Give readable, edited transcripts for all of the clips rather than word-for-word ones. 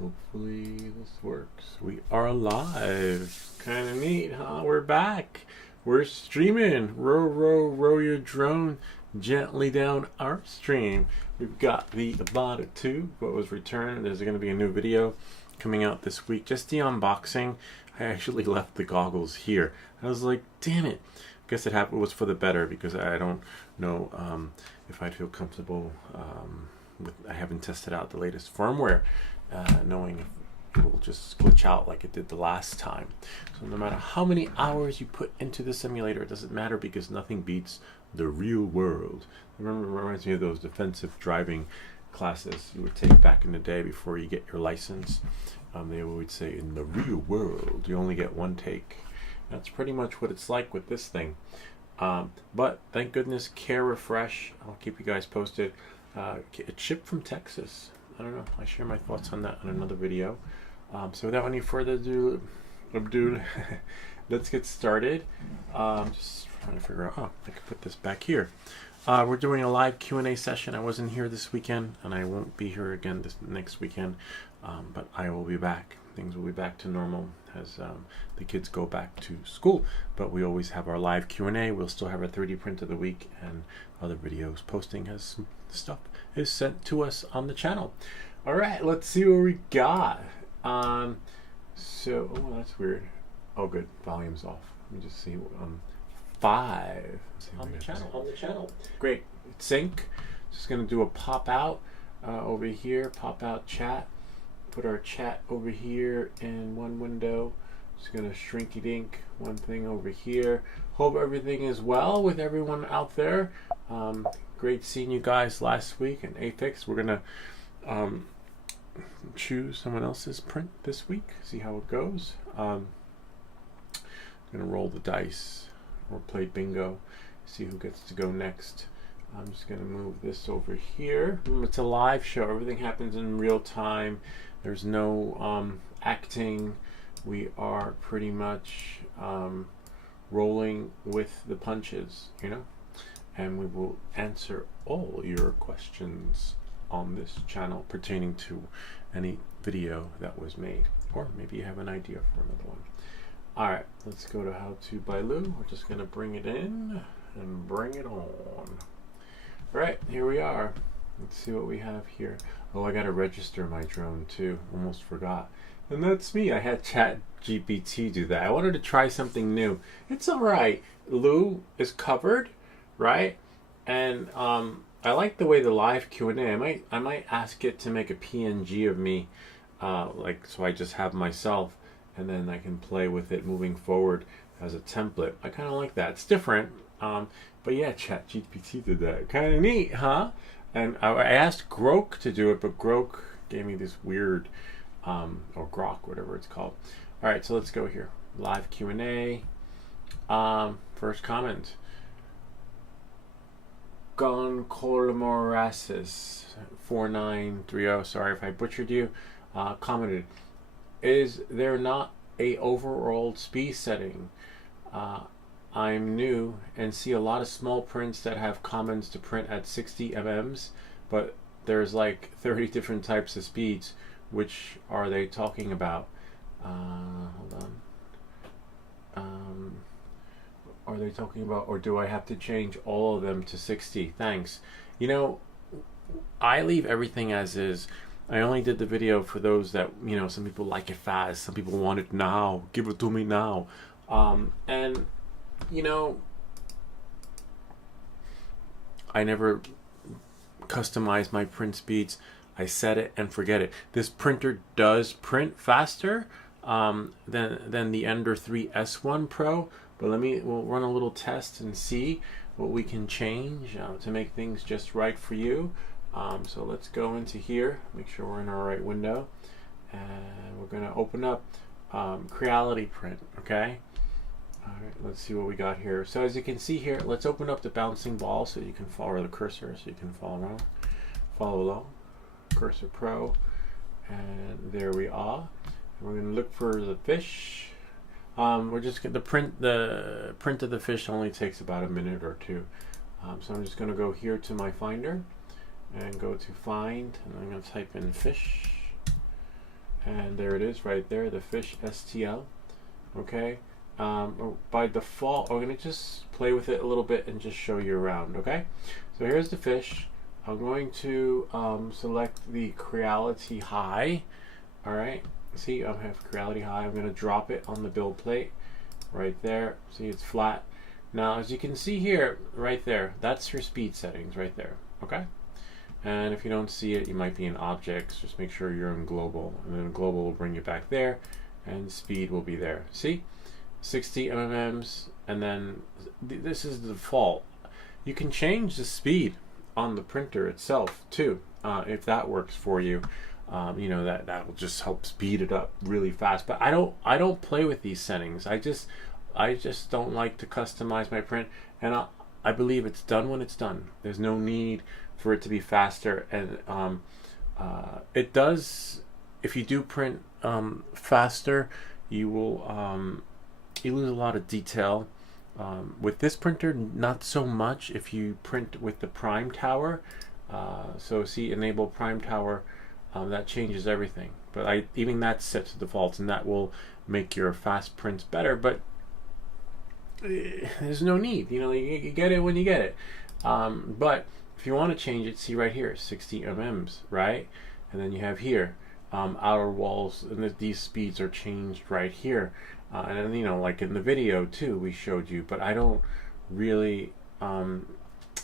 Hopefully this works. We are live. Kind of neat, huh? We're back. We're streaming. Row your drone gently down our stream. We've got the Avata 2, what was returned. There's going to be a new video coming out this week. Just the unboxing. I actually left the goggles here. I was like, damn it. I guess it was for the better because I don't know if I'd feel comfortable I haven't tested out the latest firmware, knowing if it will just glitch out like it did the last time. So no matter how many hours you put into the simulator, it doesn't matter because nothing beats the real world. It reminds me of those defensive driving classes you would take back in the day before you get your license. They would say, in the real world, you only get one take. That's pretty much what it's like with this thing. But thank goodness, Care Refresh. I'll keep you guys posted. It shipped from Texas. I don't know. I share my thoughts on that in another video. So without any further ado, let's get started. Just trying to figure out. Oh, I could put this back here. We're doing a live Q&A session. I wasn't here this weekend, and I won't be here again this next weekend. But I will be back. Things will be back to normal as the kids go back to school. But we always have our live Q&A. We'll still have our 3D print of the week and other videos posting as stuff is sent to us on the channel. All right, let's see what we got. Oh, that's weird. Oh, good. Volume's off. Let me just see. 5 on the channel. Great. Sync. Just gonna do a pop out over here. Pop out chat. Put our chat over here in one window. Just gonna shrinky dink one thing over here. Hope everything is well with everyone out there. Great seeing you guys last week in Aphex. We're gonna choose someone else's print this week. See how it goes. Gonna roll the dice or play bingo. See who gets to go next. I'm just gonna move this over here. It's a live show. Everything happens in real time. There's no acting. We are pretty much rolling with the punches, you know? And we will answer all your questions on this channel pertaining to any video that was made. Or maybe you have an idea for another one. Alright, let's go to How To by Lou. We're just going to bring it in and bring it on. Alright, here we are. Let's see what we have here. Oh, I got to register my drone too. Almost forgot. And that's me. I had ChatGPT do that. I wanted to try something new. It's alright. Lou is covered, right? And I like the way the live Q&A. I might ask it to make a PNG of me, like so I just have myself, and then I can play with it moving forward as a template. I kind of like that. It's different. But yeah, ChatGPT did that. Kind of neat, huh? And I asked Grok to do it, but Grok gave me this weird, or Grok, whatever it's called. All right, so let's go here. Live Q&A. First comment. Gon Colomorasis 4930. Sorry if I butchered you. Commented. Is there not a overall speed setting? I'm new and see a lot of small prints that have commons to print at 60 mm, but there's like 30 different types of speeds. Which are they talking about? Hold on. Are they talking about, or do I have to change all of them to 60? Thanks. You know, I leave everything as is. I only did the video for those that, you know, some people like it fast, some people want it now, give it to me now. And, you know, I never customize my print speeds. I set it and forget it. This printer does print faster than the Ender 3 S1 Pro, but we'll run a little test and see what we can change to make things just right for you. So let's go into here, make sure we're in our right window, and we're going to open up Creality Print, okay? All right, let's see what we got here. So as you can see here, let's open up the bouncing ball so you can follow the cursor, so you can follow along. Cursor Pro, and there we are. And we're going to look for the fish. We're just going to print of the fish only takes about a minute or two. So I'm just going to go here to my Finder and go to Find, and I'm going to type in fish. and there it is right there, the fish STL. Okay, by default I'm going to just play with it a little bit and just show you around. Okay, so here's the fish. I'm going to select the Creality High. Alright, see, I have Creality High. I'm going to drop it on the build plate right there. See, it's flat. Now, as you can see here, right there, that's your speed settings right there. Okay, and if you don't see it, you might be in objects. Just make sure you're in global, and then global will bring you back there, and speed will be there. See, 60 mm's, and then this is the default. You can change the speed on the printer itself too, if that works for you. You know, that will just help speed it up really fast. But I don't play with these settings. I just don't like to customize my print, and I believe it's done when it's done. There's no need for it to be faster, and it does. If you do print faster, you will you lose a lot of detail. With this printer, not so much if you print with the Prime Tower. So see, enable Prime Tower, that changes everything. But even that's set to default, and that will make your fast prints better. But there's no need. You know, you get it when you get it. But if you want to change it, see right here, 60 mm's, right? And then you have here, outer walls, and these speeds are changed right here. And then, you know, like in the video too, we showed you, but I don't really, I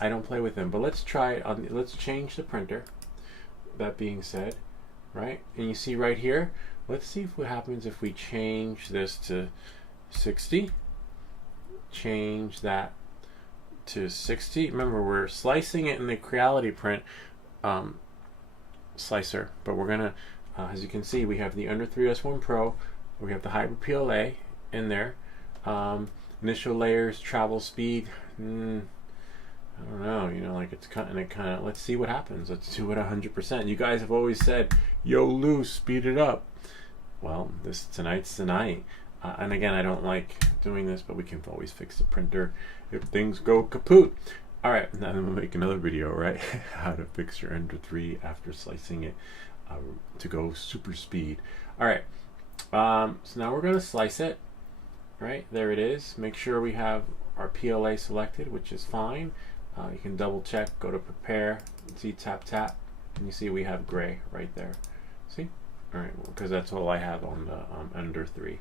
don't play with them. But let's try it let's change the printer. That being said, right, and you see right here, let's see what happens if we change this to 60, change that to 60. Remember, we're slicing it in the Creality print slicer, but we're gonna, as you can see, we have the Ender 3 S1 Pro. We have the Hybrid PLA in there. Initial layers, travel speed. I don't know. You know, like it's kind of. Let's see what happens. Let's do it 100%. You guys have always said, "Yo, Lou, speed it up." Well, tonight's the night. And again, I don't like doing this, but we can always fix the printer if things go kaput. All right, now I'm gonna make another video, right? How to fix your Ender 3 after slicing it to go super speed. All right. So now we're going to slice it. Right, there it is. Make sure we have our PLA selected, which is fine. You can double check, go to prepare, see, tap, and you see we have gray right there. See? All right, because that's all I have on the Ender 3.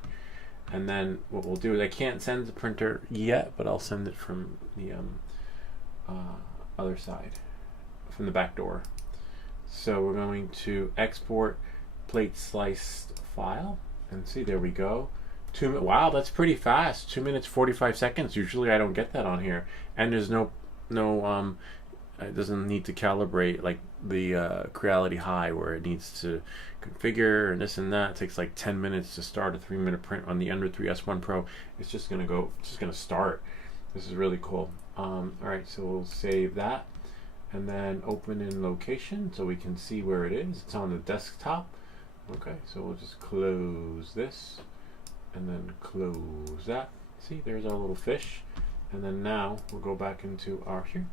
And then what we'll do is, I can't send the printer yet, but I'll send it from the other side, from the back door. So we're going to export plate sliced file, and see, there we go. Wow, that's pretty fast. 2 minutes 45 seconds. Usually I don't get that on here, and there's no it doesn't need to calibrate like the Creality High, where it needs to configure and this and that. It takes like 10 minutes to start a 3-minute print. On the Ender 3 S1 Pro, it's just gonna start. This is really cool. All right, so we'll save that, and then open in location so we can see where it is. It's on the desktop. Okay, so we'll just close this and then close that. See, there's our little fish. And then now we'll go back into our here,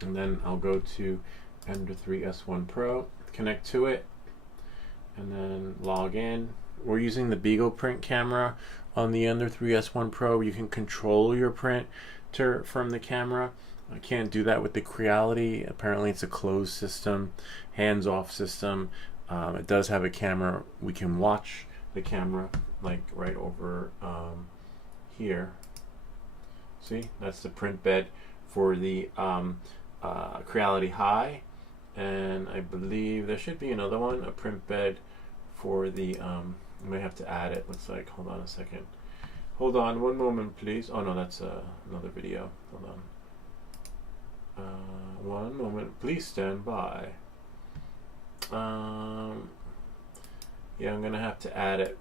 and then I'll go to Ender 3 S1 Pro, connect to it, and then log in. We're using the Beagle print camera on the Ender 3 S1 Pro. You can control your printer from the camera. I can't do that with the Creality. Apparently it's a closed system, hands-off system. It does have a camera. We can watch the camera like right over here. See, that's the print bed for the Creality High, and I believe there should be another one, a print bed for the I may have to add it. Looks like, hold on a second, hold on one moment please. Oh no, that's another video. Hold on, one moment, please stand by. Yeah, I'm gonna have to add it.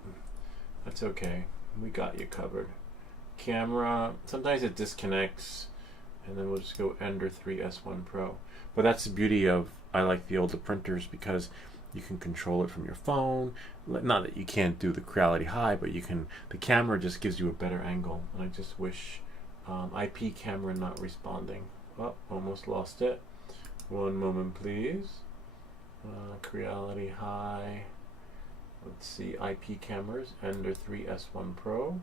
That's okay, we got you covered. Camera, sometimes it disconnects, and then we'll just go Ender 3 S1 Pro. But that's the beauty of, I like the older printers, because you can control it from your phone. Not that you can't do the Creality High, but you can. The camera just gives you a better angle. And I just wish IP camera not responding. Oh, almost lost it. One moment please. Creality High. Let's see, IP cameras, Ender 3S1 Pro.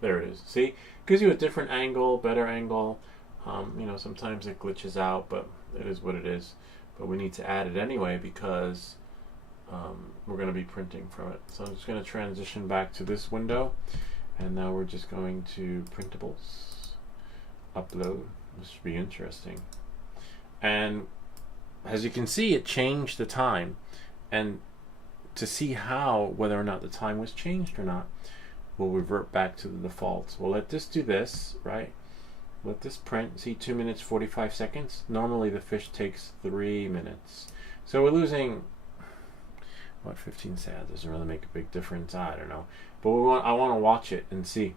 There it is. See, gives you a different angle, better angle. You know, sometimes it glitches out, but it is what it is. But we need to add it anyway because we're going to be printing from it. So I'm just going to transition back to this window, and now we're just going to printables, upload. This should be interesting. And as you can see, it changed the time. And to see how, whether or not the time was changed or not, we'll revert back to the defaults. We'll let this do this, right? Let this print. See, 2 minutes 45 seconds. Normally the fish takes 3 minutes. So we're losing, what, 15 seconds? Doesn't really make a big difference. I don't know. But I want to watch it and see.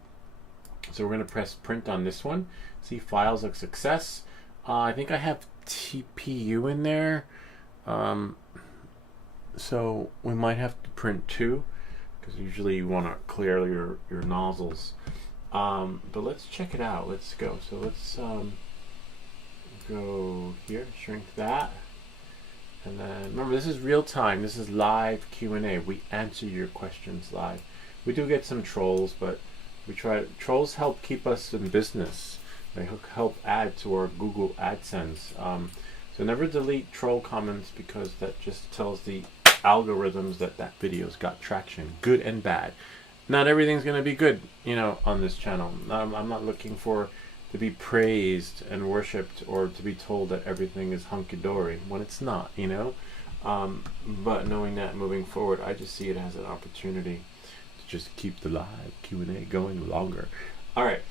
So we're going to press print on this one. See, files of success. I think I have TPU in there. So we might have to print 2 because usually you want to clear your nozzles. But let's check it out. Let's go. So let's go here, shrink that. And then remember, this is real time. This is live Q&A. We answer your questions live. We do get some trolls, but we try. Trolls help keep us in business. They help add to our Google AdSense. So never delete troll comments because that just tells the algorithms that video's got traction, good and bad. Not everything's going to be good, you know, on this channel. I'm not looking for to be praised and worshipped or to be told that everything is hunky-dory when it's not, you know. But knowing that moving forward, I just see it as an opportunity to just keep the live Q&A going longer. All right.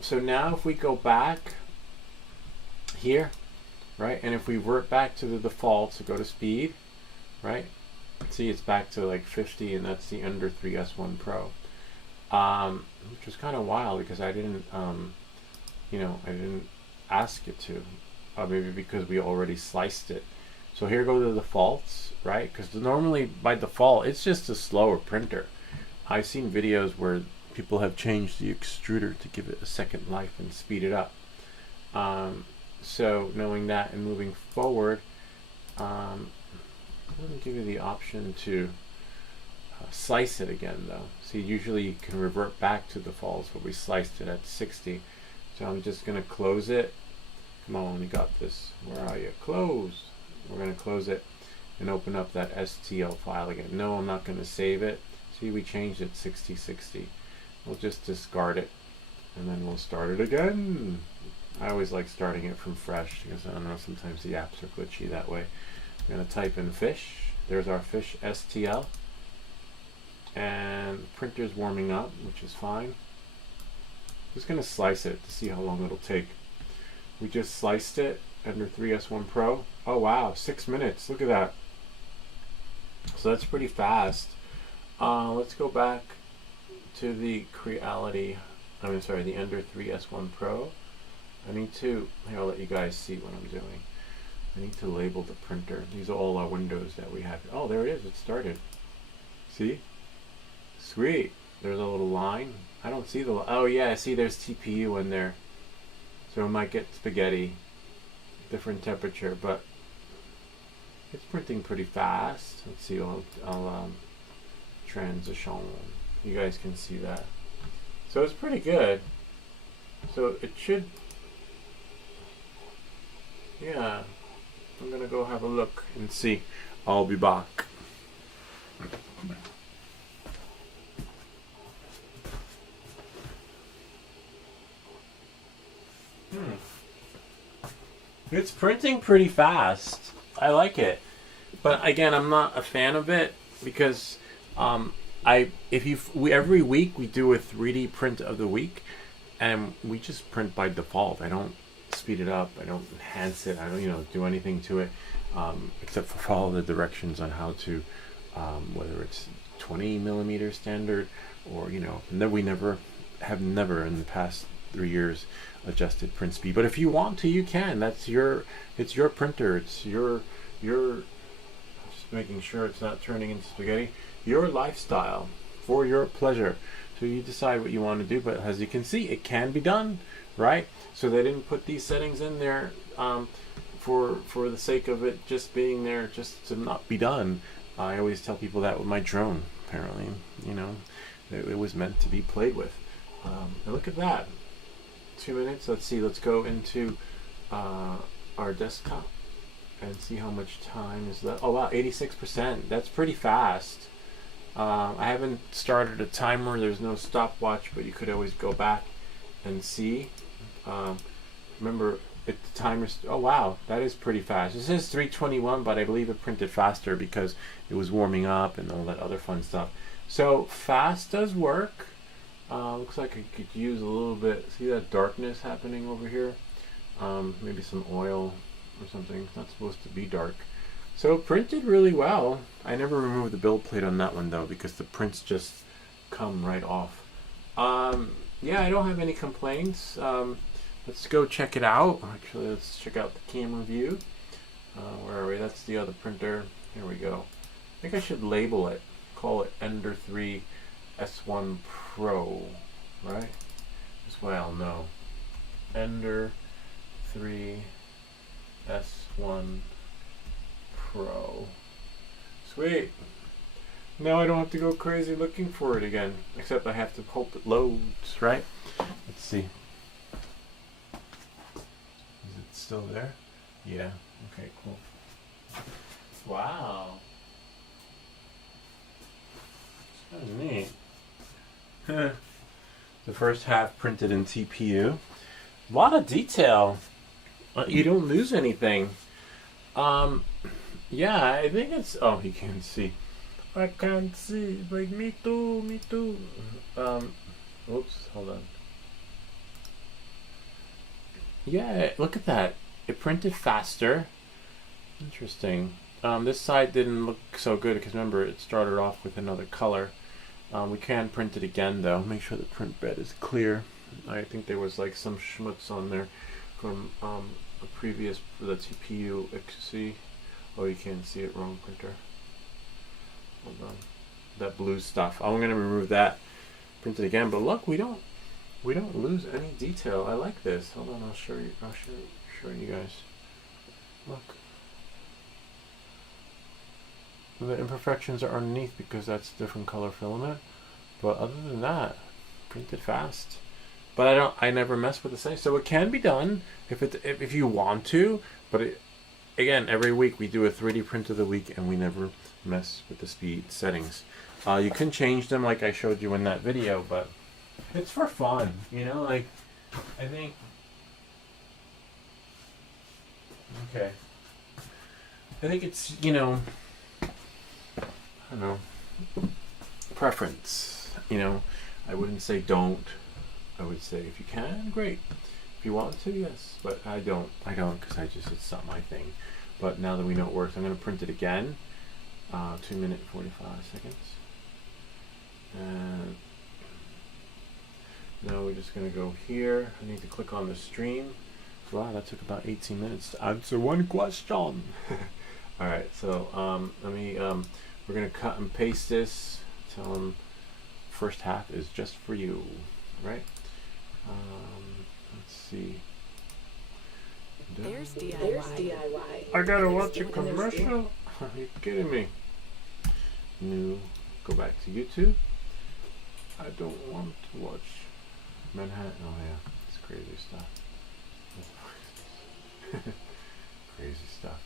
So now if we go back here, right, and if we revert back to the default, so go to speed, right, see it's back to like 50, and that's the Ender 3S1 Pro, which was kind of wild because I didn't you know, I didn't ask it to, maybe because we already sliced it. So here go the defaults, right, because normally by default it's just a slower printer. I've seen videos where people have changed the extruder to give it a second life and speed it up. So knowing that and moving forward, let me give you the option to slice it again though. See, usually you can revert back to defaults, but we sliced it at 60. So I'm just going to close it. Come on, we got this. Where are you? Close. We're going to close it and open up that STL file again. No, I'm not going to save it. See, we changed it 60/60. We'll just discard it and then we'll start it again. I always like starting it from fresh because I don't know, sometimes the apps are glitchy that way. I'm going to type in fish. There's our fish STL. And the printer's warming up, which is fine. Just going to slice it to see how long it'll take. We just sliced it under 3S1 Pro. Oh wow, 6 minutes. Look at that. So that's pretty fast. Let's go back to the Creality. The Ender 3S1 Pro. Here, I'll let you guys see what I'm doing. I need to label the printer. These are all our windows that we have. Oh, there it is. It started. See? Sweet. There's a little line. I don't see the... Oh, yeah. See, there's TPU in there. So it might get spaghetti. Different temperature, but it's printing pretty fast. Let's see. I'll transition. You guys can see that. So it's pretty good. So it should... Yeah, I'm gonna go have a look and see. I'll be back. It's printing pretty fast. I like it, but again, I'm not a fan of it because every week we do a 3D print of the week, and we just print by default. I don't speed it up. I don't enhance it. I don't, do anything to it, except for follow the directions on how to, whether it's 20 millimeter standard or, we have never in the past 3 years adjusted print speed. But if you want to, you can. It's your printer. It's your just making sure it's not turning into spaghetti. Your lifestyle for your pleasure. So you decide what you want to do, but as you can see, it can be done, right? So they didn't put these settings in there for the sake of it just being there, just to not be done. I always tell people that with my drone. Apparently, it was meant to be played with. And look at that. 2 minutes. Let's see. Let's go into our desktop and see how much time is left. Oh wow, 86%. That's pretty fast. I haven't started a timer. There's no stopwatch, but you could always go back and see. Remember, if the timer's... Oh wow, that is pretty fast. It says 3:21, but I believe it printed faster because it was warming up and all that other fun stuff. So fast does work. Looks like I could use a little bit. See that darkness happening over here? Maybe some oil or something. It's not supposed to be dark. So it printed really well. I never removed the build plate on that one though because the prints just come right off. Yeah, I don't have any complaints. Let's go check it out. Actually, let's check out the camera view. Where are we? That's the other printer. Here we go. I think I should label it. Call it Ender 3 S1 Pro, right? This way I'll know. Ender 3 S1 Pro. Sweet. Now I don't have to go crazy looking for it again. Except I have to hope it loads, right? Let's see. Is it still there? Yeah. Okay, cool. Wow. It's kind of neat. The first half printed in TPU. A lot of detail. You don't lose anything. Yeah, I think it's... Oh, you can't see. I can't see. Like, me too, me too. Oops, hold on. Yeah, look at that. It printed faster. Interesting. This side didn't look so good because remember, it started off with another color. We can print it again though. Make sure the print bed is clear. I think there was like some schmutz on there from a previous the TPU XC. Oh, you can't see it. Wrong printer. Hold on. That blue stuff. I'm gonna remove that. Print it again. But look, we don't lose any detail. I like this. Hold on. I'll show you. I'll show you guys. Look. The imperfections are underneath because that's different color filament. But other than that, printed fast. But I never mess with the setting. So it can be done if you want to. But again, every week we do a 3D print of the week and we never mess with the speed settings. You can change them like I showed you in that video, but it's for fun, like I think. Okay. I think it's, I don't know, preference. I wouldn't say don't. I would say if you can, great. If you want to, yes. But I don't because it's not my thing. But now that we know it works, I'm going to print it again. 2 minutes 45 seconds. And now we're just going to go here. I need to click on the stream. Wow, that took about 18 minutes to answer one question. Alright, so let me, we're going to cut and paste this. Tell them first half is just for you, right? Let's see. There's DIY. I gotta watch a commercial? Are you kidding me? New, go back to YouTube. I don't want to watch Manhattan. Oh yeah, it's crazy stuff. Crazy stuff.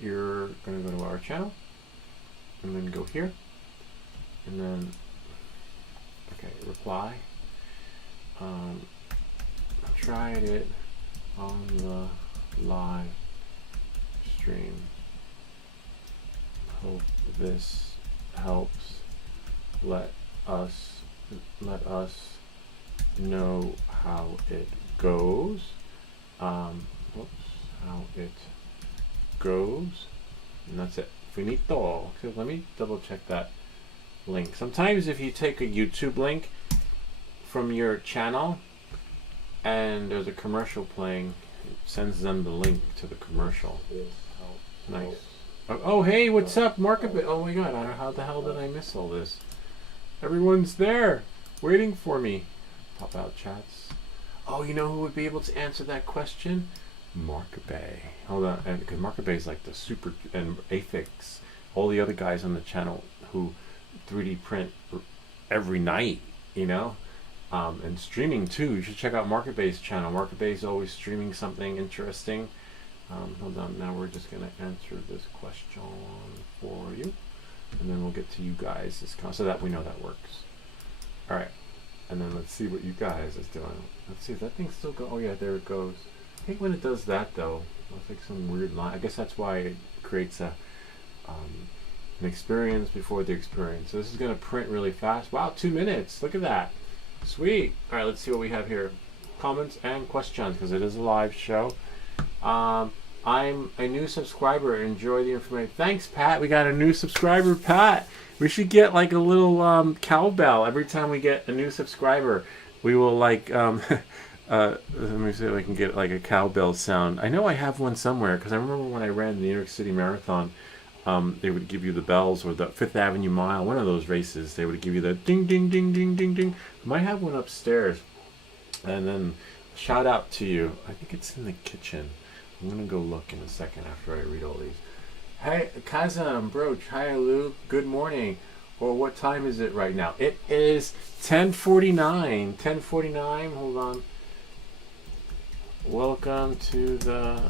You're gonna go to our channel and then go here and then reply. I tried it on the live stream. Hope this helps. Let us know how it goes. How it goes. And that's it. Finito. So let me double check that link. Sometimes if you take a YouTube link from your channel and there's a commercial playing, it sends them the link to the commercial. Nice. Oh hey, what's up, Market? Oh my god, how the hell did I miss all this? Everyone's there, waiting for me. Pop out chats. Oh, you know who would be able to answer that question? Market Bay. Hold on, because Market Bay is like the super, and Afix. all the other guys on the channel who 3D print every night, you know, and streaming too. You should check out Market Bay's channel. Market Bay is always streaming something interesting. Hold on, now we're just going to answer this question for you, and then we'll get to you guys so that we know that works. All right, and then let's see what you guys is doing. Let's see if that thing's still going. Oh yeah, there it goes. I think when it does that though, it's like some weird line. I guess that's why it creates an experience before the experience. So this is going to print really fast. Wow, 2 minutes. Look at that. Sweet. All right, let's see what we have here. Comments and questions, because it is a live show. I'm a new subscriber. Enjoy the information. Thanks, Pat. We got a new subscriber, Pat. We should get like a little cowbell every time we get a new subscriber. We will like let me see if I can get like a cowbell sound. I know I have one somewhere because I remember when I ran the New York City Marathon, they would give you the bells, or the Fifth Avenue Mile, one of those races. They would give you the ding, ding, ding, ding, ding, ding. I might have one upstairs. And then shout out to you. I think it's in the kitchen. I'm going to go look in a second after I read all these. Hey, Kazam, Broach, hi, Lou. Good morning. Or what time is it right now? It is 10:49. 10:49. Hold on. Welcome to the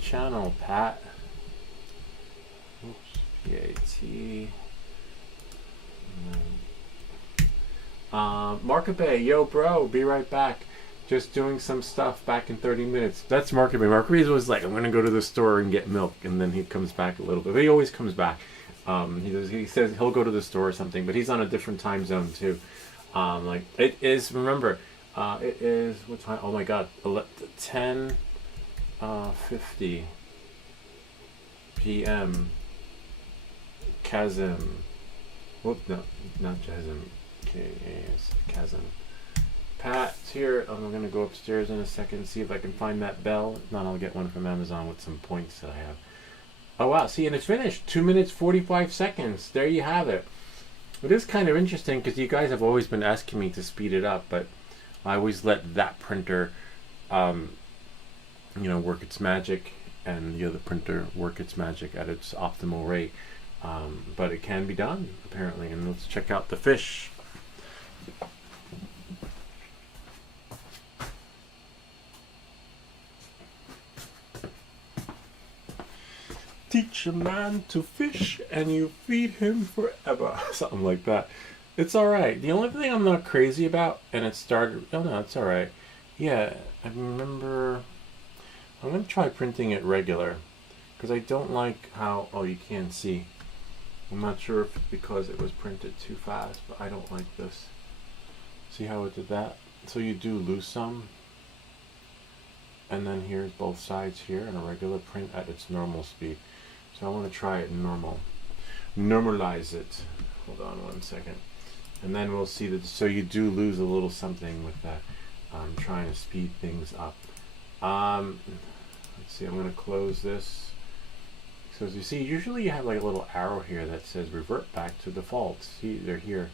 channel, Pat. Oops, P-A-T. Market Bay, yo, bro, be right back. Just doing some stuff back in 30 minutes. That's Market Bay. Market Bay was like, I'm going to go to the store and get milk, and then he comes back a little bit. But he always comes back. He says he'll go to the store or something, but he's on a different time zone too. Like it is. Remember, it is what time? Oh my God, 10:50 p.m. Kazim. Whoop, no, not Kazim. Kazim. Pat's here. I'm going to go upstairs in a second, see if I can find that bell. If not, I'll get one from Amazon with some points that I have. Oh, wow. See, and it's finished. 2 minutes, 45 seconds. There you have it. It is kind of interesting because you guys have always been asking me to speed it up, but I always let that printer, work its magic, and the other printer work its magic at its optimal rate. But it can be done, apparently. And let's check out the fish. Teach a man to fish and you feed him forever. Something like that. It's alright. The only thing I'm not crazy about, and it started... Oh no, it's alright. Yeah, I remember... I'm going to try printing it regular. Because I don't like how... Oh, you can't see. I'm not sure if it's because it was printed too fast, but I don't like this. See how it did that? So you do lose some. And then here's both sides here in a regular print at its normal speed. So I want to try it in normal. Normalize it. Hold on 1 second. And then we'll see that. So you do lose a little something with that. I'm trying to speed things up. Let's see, I'm going to close this. So as you see, usually you have like a little arrow here that says revert back to default. See, they're here.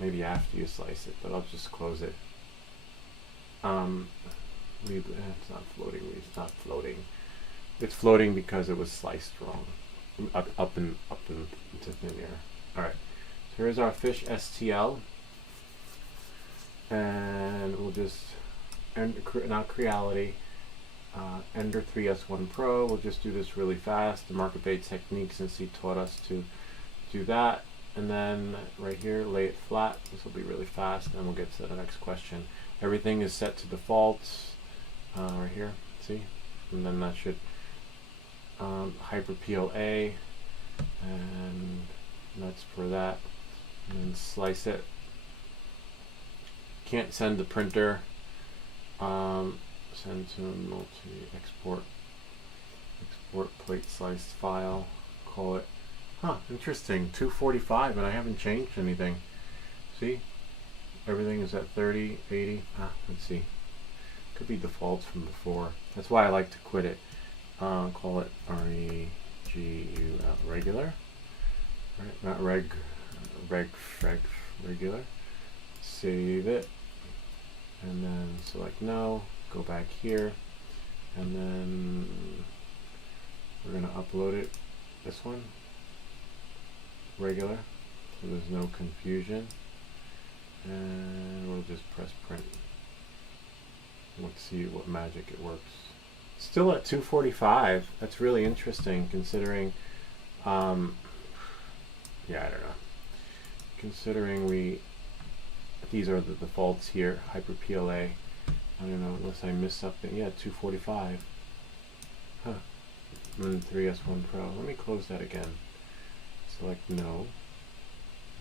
Maybe after you slice it, but I'll just close it. It's not floating. It's not floating. It's floating because it was sliced wrong. Up into thin air. Alright. So here's our fish STL. And we'll just not Creality. Ender 3S1 Pro. We'll just do this really fast. The Market Bay technique, since he taught us to do that. And then right here, lay it flat. This will be really fast, and we'll get to the next question. Everything is set to default. Right here, see? And then that should hyper PLA, and that's for that. And then slice it. Can't send the printer. Send to multi-export. Export plate sliced file. Call it. Huh, interesting. 245, and I haven't changed anything. See? Everything is at 30, 80. Let's see. Could be defaults from before. That's why I like to quit it. Call it REGU regular. Right? Not regular. Save it. And then select no. Go back here. And then we're going to upload it this one, regular, so there's no confusion. And we'll just press print. Let's see what magic it works. Still at 245. That's really interesting considering, yeah, I don't know. Considering these are the defaults here, Hyper PLA. I don't know, unless I missed something. Yeah, 245. Huh. And 3S1 Pro. Let me close that again. Select no.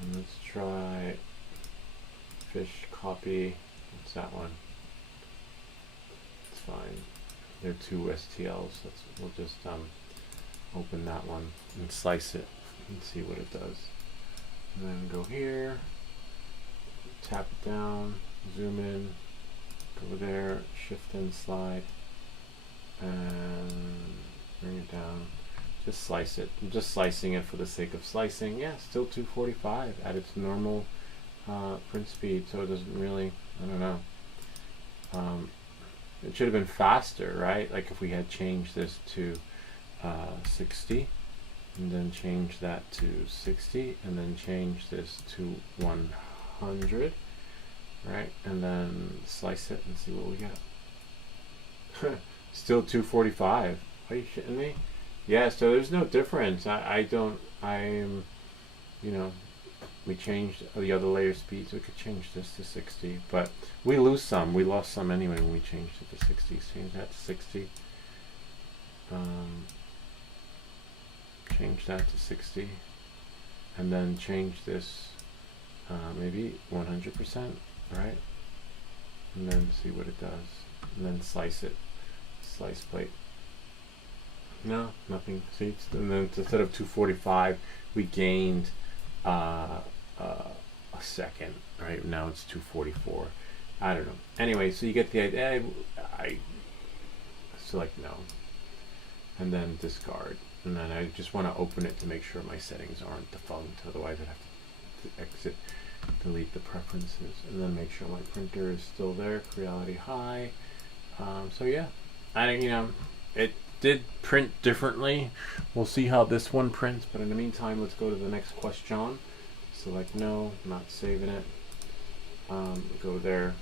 And let's try fish copy. What's that one? It's fine. They're two STLs. We'll just open that one and slice it and see what it does. And then go here, tap it down, zoom in, go there, shift and slide, and bring it down. Just slice it. I'm just slicing it for the sake of slicing. Yeah, still 245 at its normal print speed, so it doesn't really, I don't know. It should have been faster, right? Like if we had changed this to 60, and then change that to 60, and then change this to 100, right? And then slice it and see what we get. Still 245. Are you shitting me? Yeah, so there's no difference. I'm, you know, we changed the other layer speeds. We could change this to 60, but we lose some. We lost some anyway when we changed it to 60. Change that to 60. Change that to 60, and then change this maybe 100%, right? And then see what it does, and then slice it. Slice plate. No, nothing. See, and then instead of 245, we gained a second. Right now it's 244. I don't know. Anyway, so you get the idea. I select no, and then discard, and then I just want to open it to make sure my settings aren't defunct. Otherwise, I'd have to exit, delete the preferences, and then make sure my printer is still there. Creality high. So yeah, it did print differently. We'll see how this one prints, but in the meantime, let's go to the next question. Select no, not saving it. Go there,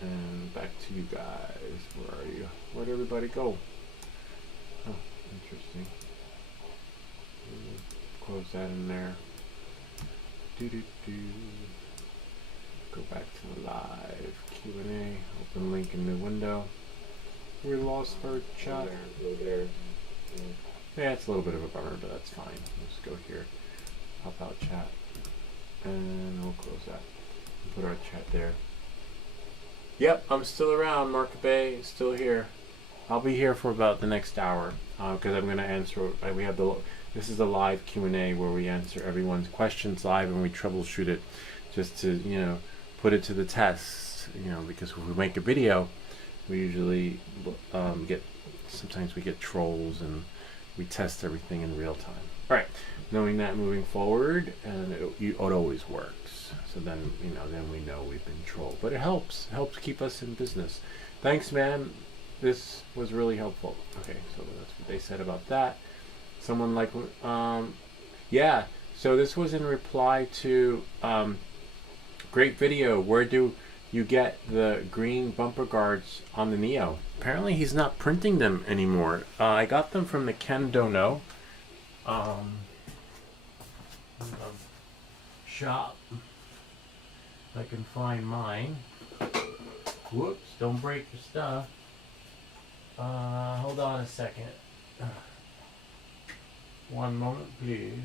and back to you guys. Where are you? Where'd everybody go? Oh, interesting. Close that in there. Go back to the live Q&A. Open link in the window. We lost our chat. Go there. Yeah, it's a little bit of a bummer, but that's fine. Let's go here. Pop out chat. And we'll close that. Put our chat there. Yep, I'm still around. Mark Bay, still here. I'll be here for about the next hour because I'm going to answer. This is a live Q&A where we answer everyone's questions live and we troubleshoot it, just to put it to the test. Because if we make a video, we usually sometimes we get trolls and we test everything in real time. All right, knowing that moving forward, and it always works. So then then we know we've been trolled, but it helps keep us in business. Thanks, man. This was really helpful. Okay, so that's what they said about that. Someone yeah. So this was in reply to great video. Where do you get the green bumper guards on the Neo? Apparently he's not printing them anymore. I got them from the Ken Dono shop. If I can find mine. Whoops, don't break your stuff. Hold on a second. One moment, please.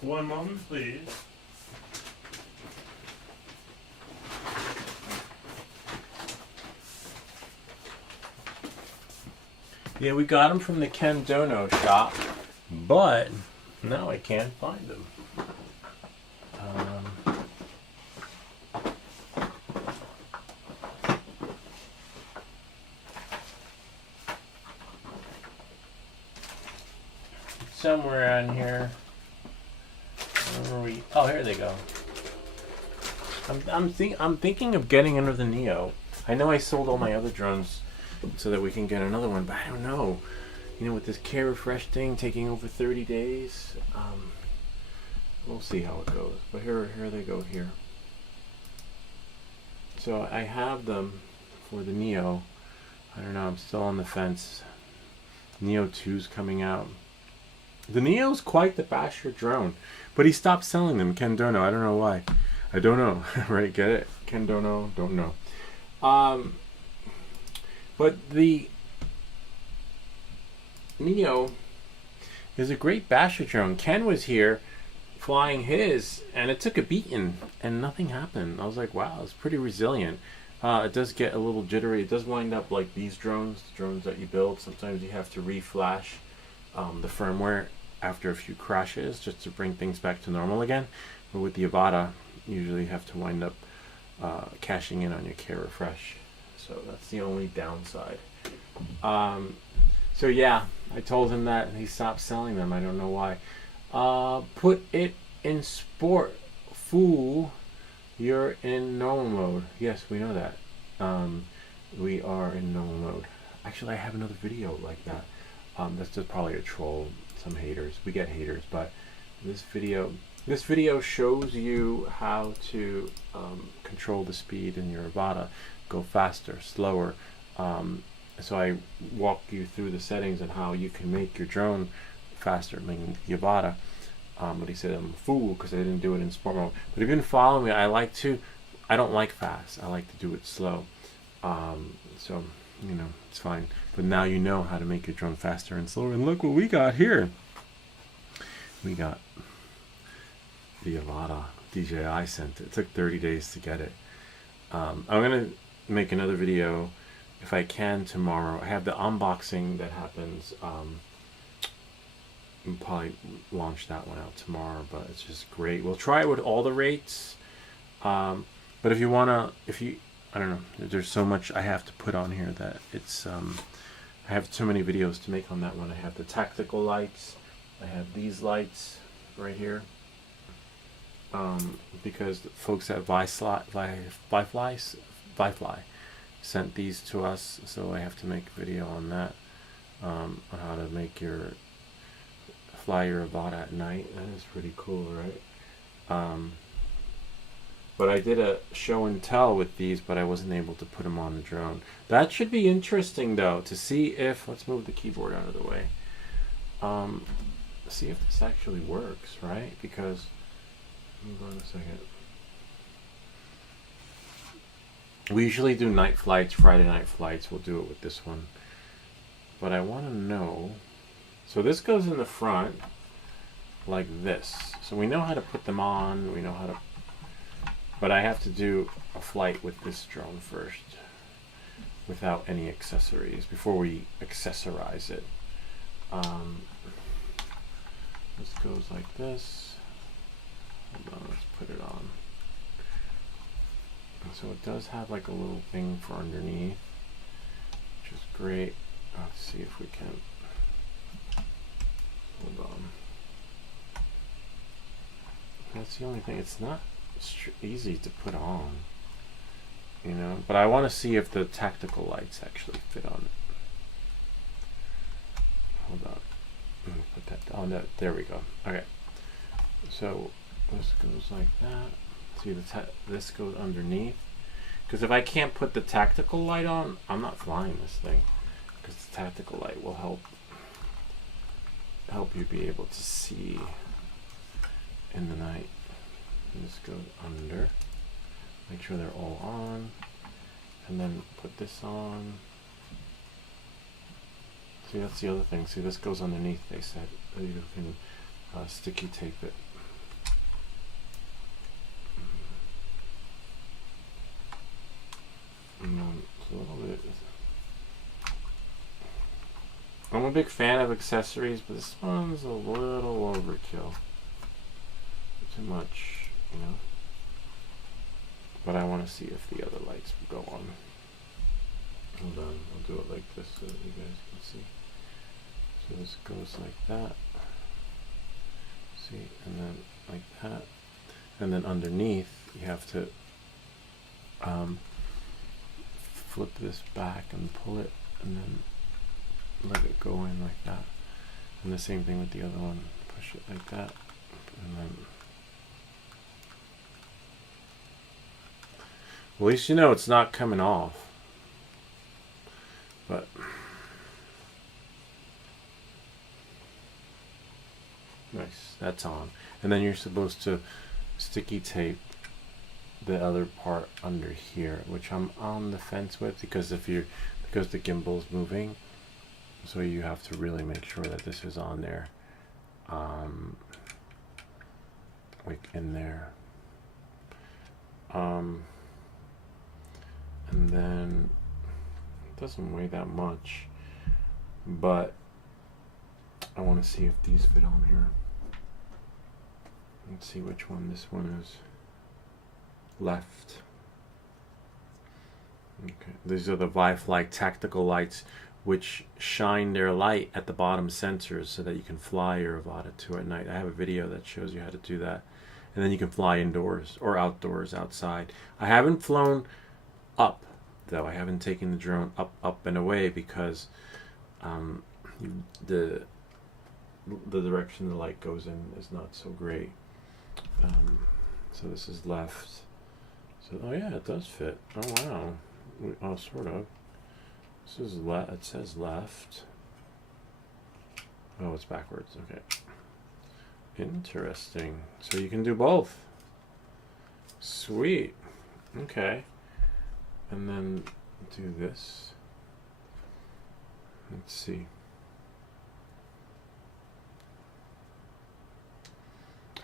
One moment, please. Yeah, we got them from the Ken Dono shop, but now I can't find them. somewhere on here. Where were we? Oh, here they go. I'm thinking of getting another Neo. I know I sold all my other drones so that we can get another one, but I don't know. You know, with this Care Refresh thing taking over 30 days, we'll see how it goes. But here they go here. So I have them for the Neo. I don't know, I'm still on the fence. Neo 2's coming out. The Neo's quite the basher drone, but he stopped selling them. Ken Dono, I don't know why. I don't know. Right, get it? Ken Dono, don't know. But the Neo is a great basher drone. Ken was here flying his, and it took a beating, and nothing happened. I was like, wow, it's pretty resilient. It does get a little jittery. It does wind up like these drones, the drones that you build. Sometimes you have to reflash the firmware after a few crashes just to bring things back to normal again. But with the Avata, usually you have to wind up cashing in on your Care Refresh. So that's the only downside. So yeah, I told him that and he stopped selling them. I don't know why. Put it in sport. Fool, you're in normal mode. Yes, we know that. We are in normal mode. Actually, I have another video like that. That's just probably a troll. Some haters. We get haters, but this video shows you how to control the speed in your Avata. Go faster, slower. So I walk you through the settings and how you can make your drone faster, making the Avata. But he said I'm a fool because I didn't do it in sport mode. But if you've been following me, I don't like fast. I like to do it slow. So, you know, it's fine. But now you know how to make your drone faster and slower. And look what we got here. We got the Avata DJI sent it. It took 30 days to get it. I'm going to make another video if I can tomorrow. I have the unboxing that happens. I'll probably launch that one out tomorrow, but it's just great. We'll try it with all the rates. But if you want to, I don't know, there's so much I have to put on here that it's, I have so many videos to make on that one. I have the tactical lights. I have these lights right here. Because the folks at Flyfly sent these to us, so I have to make a video on that, on how to make fly your Avata at night. That is pretty cool, right? But I did a show and tell with these, but I wasn't able to put them on the drone. That should be interesting though, to see if, let's move the keyboard out of the way, see if this actually works, right? Because, hold on a second. We usually do night flights, Friday night flights. We'll do it with this one. But I want to know, so this goes in the front like this. So we know how to put them on, we know how to, but I have to do a flight with this drone first without any accessories before we accessorize it. This goes like this. Hold on, let's put it on. So it does have like a little thing for underneath, which is great. Let's see if we can, hold on. That's the only thing, it's not easy to put on, you know, but I want to see if the tactical lights actually fit on it. Hold on, let me put that on. There we go. Okay, so this goes like that. See, this goes underneath, because if I can't put the tactical light on, I'm not flying this thing, because the tactical light will help you be able to see in the night. And this goes under, make sure they're all on, and then put this on. See, that's the other thing. See, this goes underneath, they said. You can sticky tape it. It's a little bit. I'm a big fan of accessories, but this one's a little overkill. Too much, you know. But I want to see if the other lights will go on. Hold on, I'll do it like this so that you guys can see. So this goes like that. See, and then like that, and then underneath you have to flip this back and pull it, and then let it go in like that. And the same thing with the other one. Push it like that, and then. Well, at least you know it's not coming off. But nice, that's on. And then you're supposed to sticky tape the other part under here, which I'm on the fence with because the gimbal's moving. So you have to really make sure that this is on there. Like in there. And then it doesn't weigh that much, but I want to see if these fit on here. Let's see which one. This one is left. Okay, these are the Wi-Fi tactical lights, which shine their light at the bottom sensors so that you can fly your Avata 2 at night. I have a video that shows you how to do that, and then you can fly indoors or outdoors outside. I haven't flown up though. I haven't taken the drone up and away because the direction the light goes in is not so great. So this is left. So oh yeah, it does fit. Oh wow. Oh, sort of. This is it says left. Oh, it's backwards. Okay. Interesting. So you can do both. Sweet. Okay. And then do this. Let's see.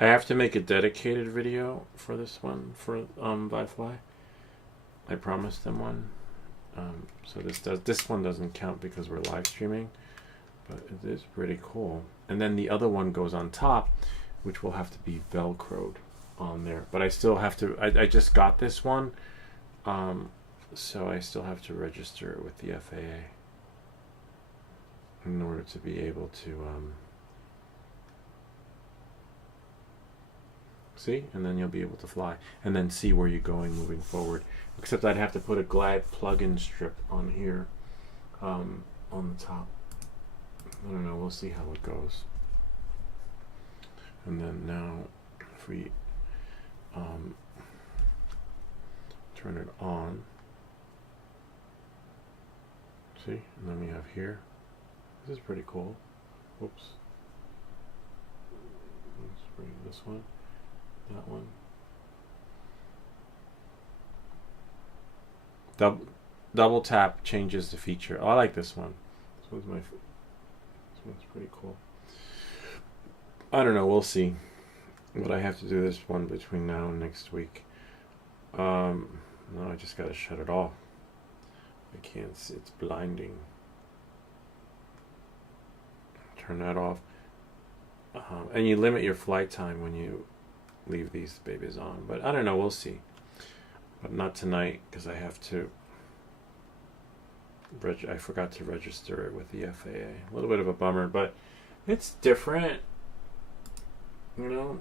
I have to make a dedicated video for this one for Wi-Fi. I promised them one. So this one doesn't count because we're live streaming, but it is pretty cool. And then the other one goes on top, which will have to be Velcroed on there. But I still have to. I just got this one, so I still have to register it with the FAA in order to be able to see, and then you'll be able to fly and then see where you're going moving forward. Except I'd have to put a Glad plug-in strip on here, on the top. I don't know, we'll see how it goes. And then now if we turn it on, see, and then we have here, this is pretty cool. Oops, let's bring this one, that one. Double tap changes the feature. Oh, I like this one. This one's pretty cool. I don't know, we'll see. But I have to do this one between now and next week. No, I just gotta shut it off. I can't see, it's blinding. Turn that off. And you limit your flight time when you leave these babies on. But I don't know, we'll see. But not tonight, because I have to. I forgot to register it with the FAA. A little bit of a bummer, but it's different, you know.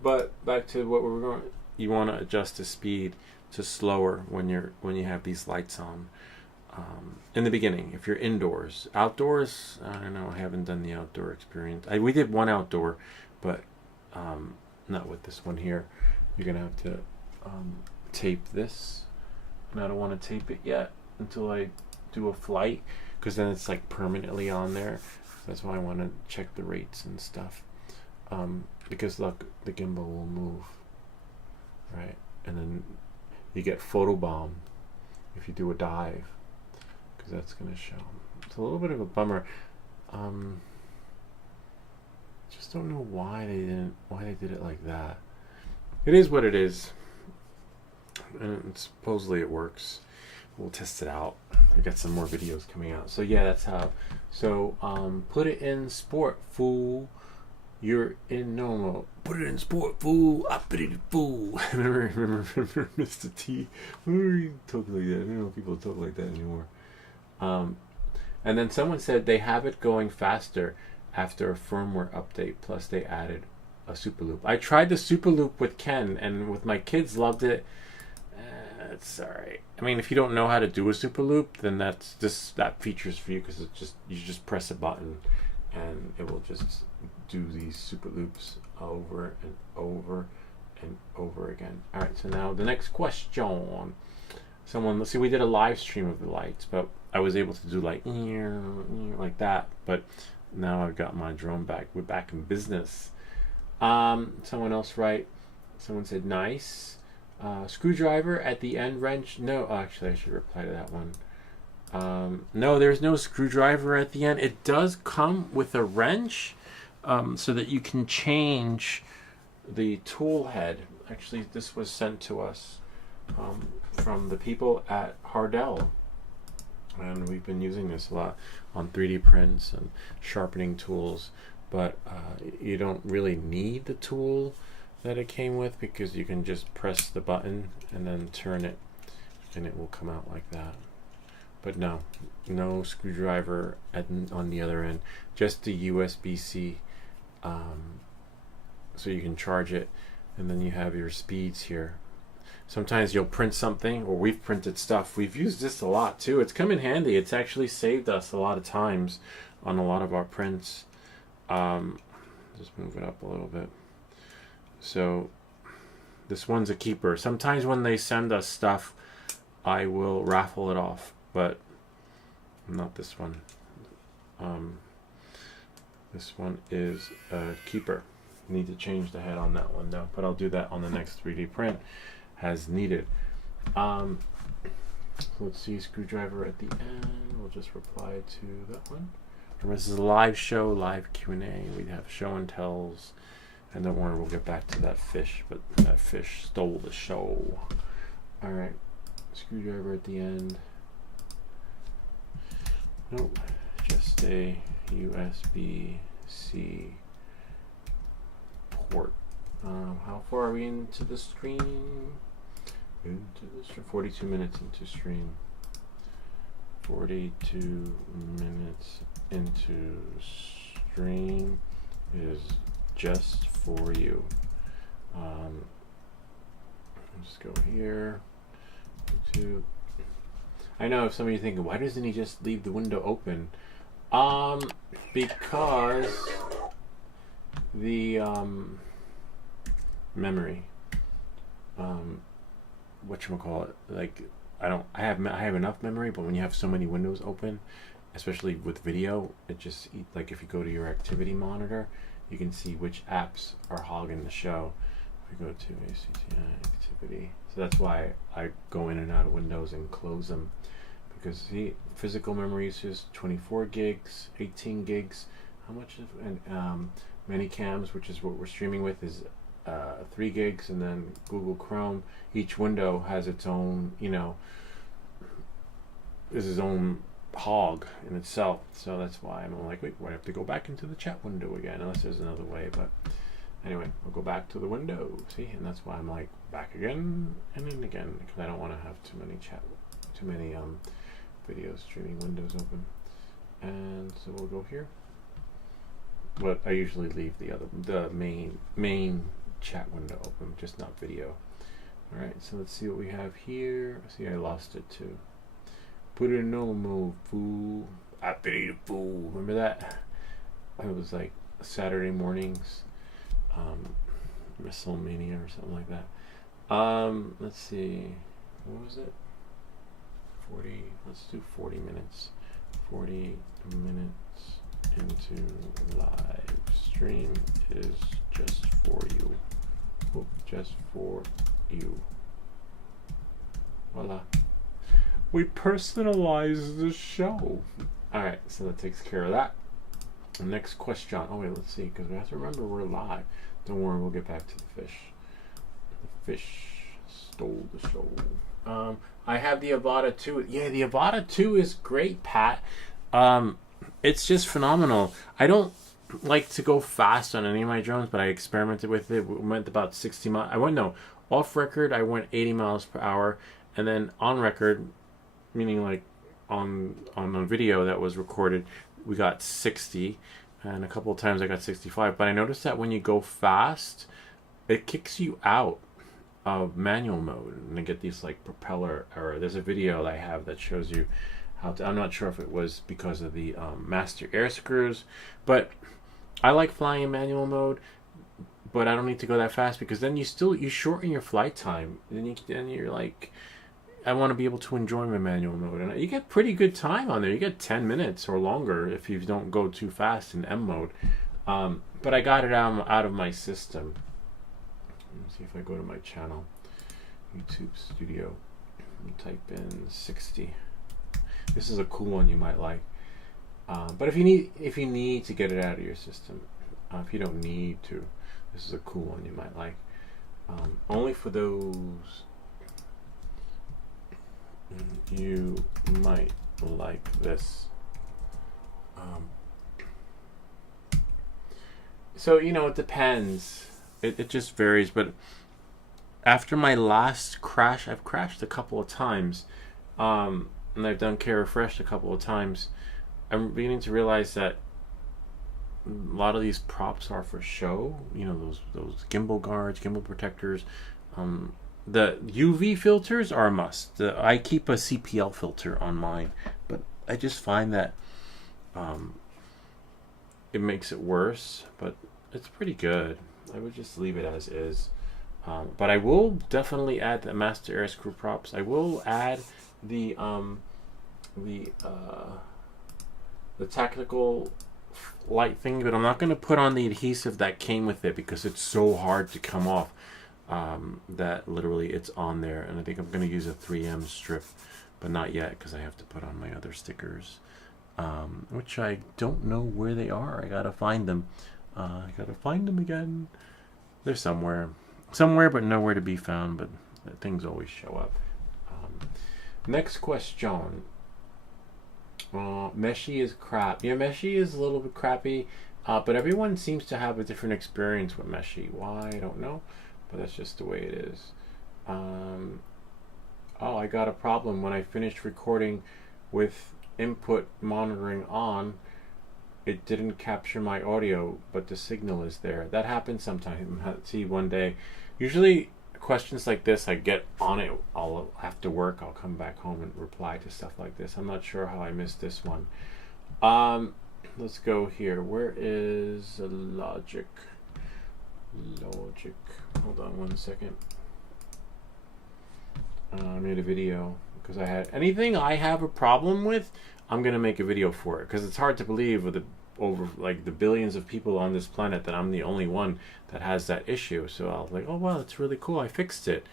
But back to what we were going. You want to adjust the speed to slower when you have these lights on. In the beginning, if you're indoors, outdoors, I don't know. I haven't done the outdoor experience. We did one outdoor, but not with this one here. You're gonna have to tape this, and I don't want to tape it yet until I do a flight, because then it's like permanently on there. That's why I want to check the rates and stuff, because look, the gimbal will move, right? And then you get photobomb if you do a dive, because that's going to show. It's a little bit of a bummer. Just don't know why they did it like that. It is what it is. And supposedly it works. We'll test it out. I got some more videos coming out. So yeah, that's how. So put it in sport, fool. You're in normal. Put it in sport, fool. I put it in fool. remember Mr. T. Who he talk like that? I don't know if people talk like that anymore. And then someone said they have it going faster after a firmware update. Plus, they added a super loop. I tried the super loop with Ken, and with my kids, loved it. It's alright. I mean, if you don't know how to do a super loop, then that feature's for you, because you just press a button and it will just do these super loops over and over and over again. Alright, so now the next question. Let's see, we did a live stream of the lights, but I was able to do like that, but now I've got my drone back. We're back in business. Someone else someone said nice. Screwdriver at the end wrench. No, actually I should reply to that one. No, there's no screwdriver at the end. It does come with a wrench, so that you can change the tool head. Actually, this was sent to us from the people at Hardell, and we've been using this a lot on 3D prints and sharpening tools, but you don't really need the tool that it came with, because you can just press the button and then turn it and it will come out like that. But no screwdriver on the other end, just the USB-C, so you can charge it, and then you have your speeds here. Sometimes you'll print something, or we've printed stuff. We've used this a lot too. It's come in handy. It's actually saved us a lot of times on a lot of our prints. Just move it up a little bit. So this one's a keeper. Sometimes when they send us stuff, I will raffle it off, but not this one. This one is a keeper. Need to change the head on that one though, but I'll do that on the next 3D print as needed. Let's see, screwdriver at the end. We'll just reply to that one. Remember, this is a live show, live Q&A. We have show and tells. And don't worry, we'll get back to that fish, but that fish stole the show. Alright, screwdriver at the end. Nope, just a USB-C port. How far are we into the stream? 42 minutes into stream. 42 minutes into stream is just for you. Just go here. YouTube. I know some of you thinking, why doesn't he just leave the window open? Because the memory, whatchamacallit, like I have enough memory, but when you have so many windows open, especially with video, it just, like if you go to your activity monitor, you can see which apps are hogging the show. If we go to ACTI activity, so that's why I go in and out of Windows and close them, because the physical memory is just 24 gigs, 18 gigs. How much is, and Manycams, which is what we're streaming with, is 3 gigs, and then Google Chrome. Each window has its own, is its own hog in itself, so that's why I'm like, wait, I have to go back into the chat window again, unless there's another way. But anyway, I'll go back to the window, see, and that's why I'm like back again and then again, because I don't want to have too many video streaming windows open. And so we'll go here, but I usually leave the main chat window open, just not video. All right, so let's see what we have here. See, I lost it too. Put it in normal mode, fool. I pity the fool. Remember that? It was like Saturday mornings, WrestleMania or something like that. Let's see. What was it? 40. Let's do 40 minutes. 40 minutes into live stream is just for you. Oh, just for you. Voila. We personalize the show. Alright, so that takes care of that. The next question. Oh wait, let's see, because we have to remember we're live. Don't worry, we'll get back to the fish. The fish stole the show. I have the Avata 2. Yeah, the Avata 2 is great, Pat. It's just phenomenal. I don't like to go fast on any of my drones, but I experimented with it. We went about 60 miles. Off record, I went 80 miles per hour. And then on record, meaning like on video that was recorded, we got 60. and a couple of times I got 65. But I noticed that when you go fast, it kicks you out of manual mode, and I get these like propeller error. There's a video that I have that shows you how to. I'm not sure if it was because of the master air screws, but I like flying in manual mode. But I don't need to go that fast, because then you shorten your flight time. Then you're like, I want to be able to enjoy my manual mode, and you get pretty good time on there. You get 10 minutes or longer if you don't go too fast in M mode. But I got it out of my system. Let me see if I go to my channel, YouTube Studio, and type in 60. This is a cool one you might like. But if you need to get it out of your system, if you don't need to, this is a cool one you might like. Only for those you might like this. So it depends. It just varies. But after my last crash, I've crashed a couple of times, and I've done K-Refresh a couple of times. I'm beginning to realize that a lot of these props are for show. Those gimbal guards, gimbal protectors. The UV filters are a must. I keep a CPL filter on mine, but I just find that it makes it worse. But it's pretty good. I would just leave it as is. But I will definitely add the master air screw props. I will add the tactical light thing, but I'm not going to put on the adhesive that came with it, because it's so hard to come off. That literally it's on there, and I think I'm going to use a 3M strip, but not yet, because I have to put on my other stickers, which I don't know where they are. I gotta find them. I gotta find them again. They're somewhere, but nowhere to be found. But things always show up. Next question. Meshy is crap. Yeah, Meshy is a little bit crappy, but everyone seems to have a different experience with Meshy. Why, I don't know, but that's just the way it is. Oh, I got a problem when I finished recording with input monitoring on. It didn't capture my audio, but the signal is there. That happens sometimes. See, one day, usually questions like this, I get on it. I'll after work, I'll come back home and reply to stuff like this. I'm not sure how I missed this one. Let's go here. Where is Logic? Hold on one second. I made a video because I had anything I have a problem with, I'm gonna make a video for it, because it's hard to believe with the billions of people on this planet that I'm the only one that has that issue. So I was like, oh wow, that's really cool, I fixed it,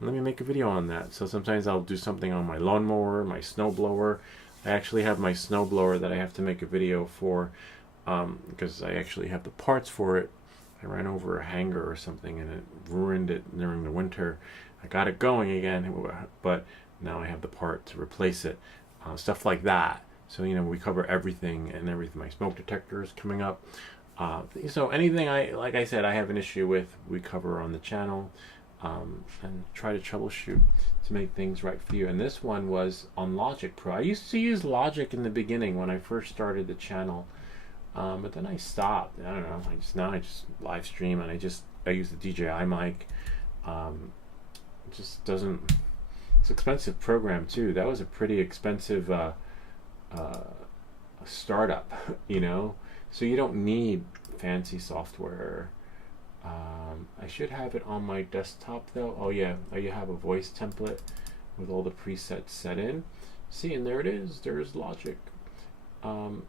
let me make a video on that. So sometimes I'll do something on my lawnmower, my snowblower. I actually have my snowblower that I have to make a video for, because I actually have the parts for it. I ran over a hanger or something and it ruined it during the winter. I got it going again, but now I have the part to replace it. Stuff like that. So we cover everything and everything. My smoke detector is coming up. So anything like I said I have an issue with, we cover on the channel, and try to troubleshoot to make things right for you. And this one was on Logic Pro. I used to use Logic in the beginning when I first started the channel, but then I stopped. I don't know. I just live stream, and I use the DJI mic. It just doesn't. It's an expensive program too. That was a pretty expensive startup, so you don't need fancy software. I should have it on my desktop though. Oh yeah, you have a voice template with all the presets set in. See, and there it is. There's Logic. But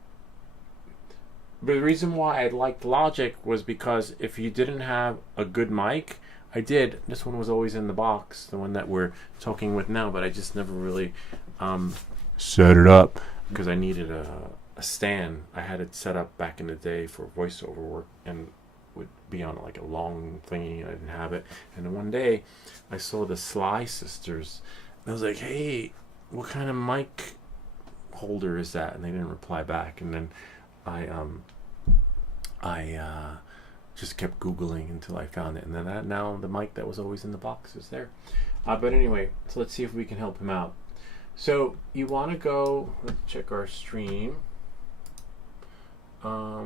the reason why I liked Logic was because if you didn't have a good mic, this one was always in the box, the one that we're talking with now, but I just never really set it up because I needed a stand. I had it set up back in the day for voiceover work and would be on like a long thingy. I didn't have it. And then one day I saw the Sly Sisters and I was like, hey, what kind of mic holder is that? And they didn't reply back. And then I just kept Googling until I found it, and then now the mic that was always in the box is there. But anyway, so let's see if we can help him out. So you want to go, let's check our stream.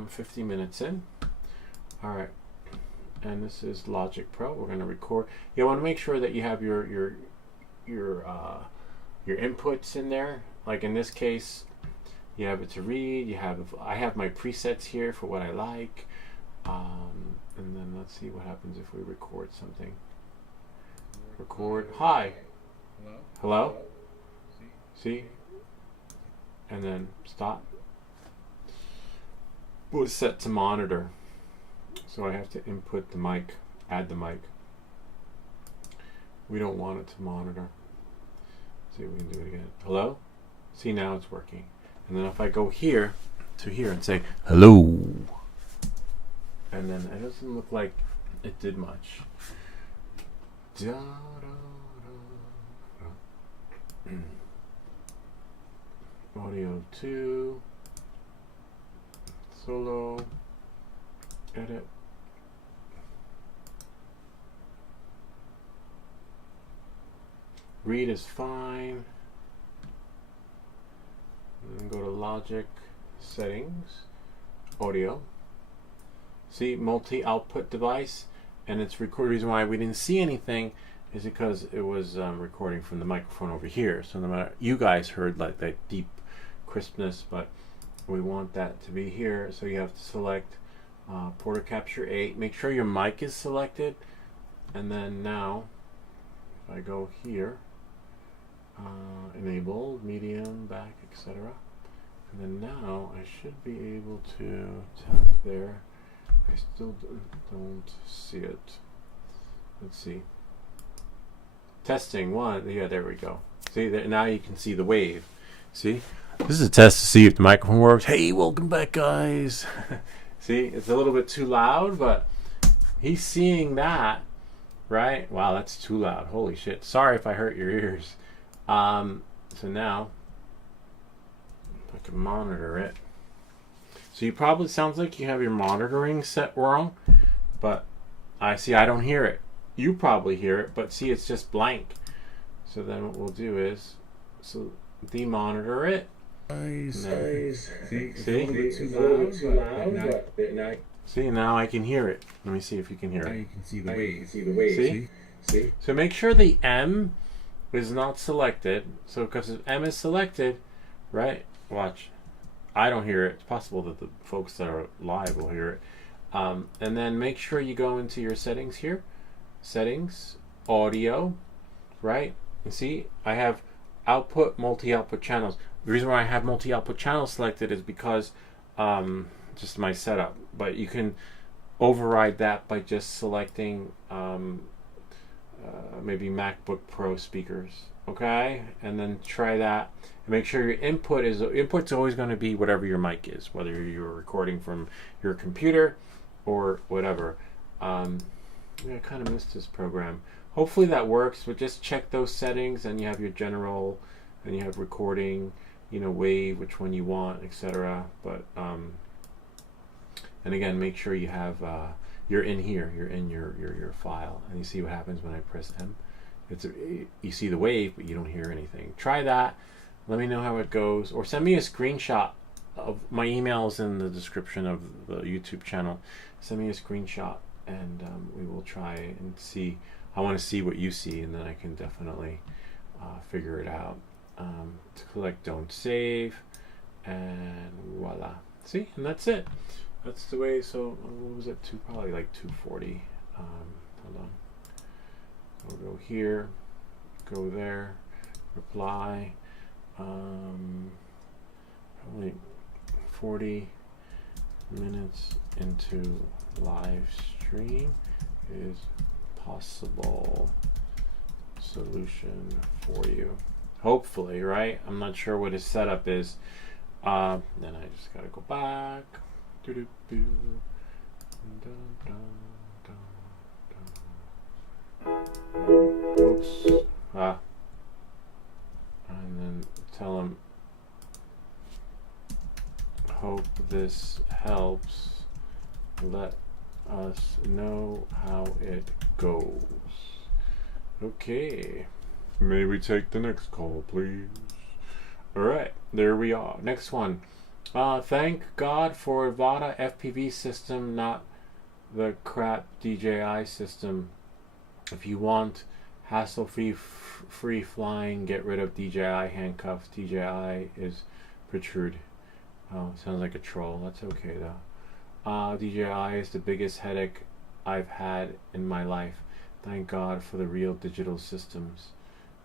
50 minutes in. All right, and this is Logic Pro. We're going to record. You want to make sure that you have your inputs in there. Like in this case, you have it to read. I have my presets here for what I like. And then let's see what happens if we record something. Record. Hi. Hello. See? And then stop. We'll set to monitor. So I have to input the mic, add the mic. We don't want it to monitor. See if we can do it again. Hello? See, now it's working. And then if I go here to here and say hello, and then it doesn't look like it did much. Audio 2, solo, edit. Read is fine. And then go to Logic, Settings, Audio. See, multi-output device, and it's recording. The reason why we didn't see anything is because it was recording from the microphone over here. So no matter, you guys heard like that deep crispness, but we want that to be here. So you have to select Porter Capture 8. Make sure your mic is selected, and then now, if I go here, enable, medium, back, etc. And then now I should be able to tap there. I still don't see it. Let's see. Testing 1. Yeah, there we go. See, there, now you can see the wave. See? This is a test to see if the microphone works. Hey, welcome back, guys. See, it's a little bit too loud, but he's seeing that, right? Wow, that's too loud. Holy shit. Sorry if I hurt your ears. So now, if I can monitor it. So you probably, sounds like you have your monitoring set wrong, but I don't hear it. You probably hear it, but see, it's just blank. So then what we'll do is, demonitor it. See? See, now I can hear it. Let me see if you can hear it. Now you can see the wave. See? So make sure the M is not selected. So because if M is selected, right? Watch. I don't hear it. It's possible that the folks that are live will hear it. And then make sure you go into your settings here. Settings, audio, right? And see, I have output, multi-output channels. The reason why I have multi-output channels selected is because just my setup. But you can override that by just selecting maybe MacBook Pro speakers. Okay, and then try that. And make sure your input's always going to be whatever your mic is, whether you're recording from your computer or whatever. I kind of missed this program. Hopefully that works, but just check those settings, and you have your general, and you have recording, wave, which one you want, etc. But and again, make sure you have you're in here, you're in your file, and you see what happens when I press M. You see the wave, but you don't hear anything. Try that. Let me know how it goes, or send me a screenshot of my emails in the description of the YouTube channel. Send me a screenshot, and we will try and see. I want to see what you see, and then I can definitely figure it out. To collect, don't save, and voila. See, and that's it. That's the way. So what was it? Probably like 240. Hold on. We'll go here, go there, reply. Probably 40 minutes into live stream is possible solution for you. Hopefully, right? I'm not sure what his setup is. Then I just gotta go back. Oops. And then tell him, hope this helps. Let us know how it goes. Okay. May we take the next call, please? Alright, there we are. Next one. Thank God for VADA FPV system, not the crap DJI system. If you want hassle-free free flying, get rid of DJI handcuffs. DJI is protrude. Oh, sounds like a troll. That's okay though. DJI is the biggest headache I've had in my life. Thank God for the real digital systems.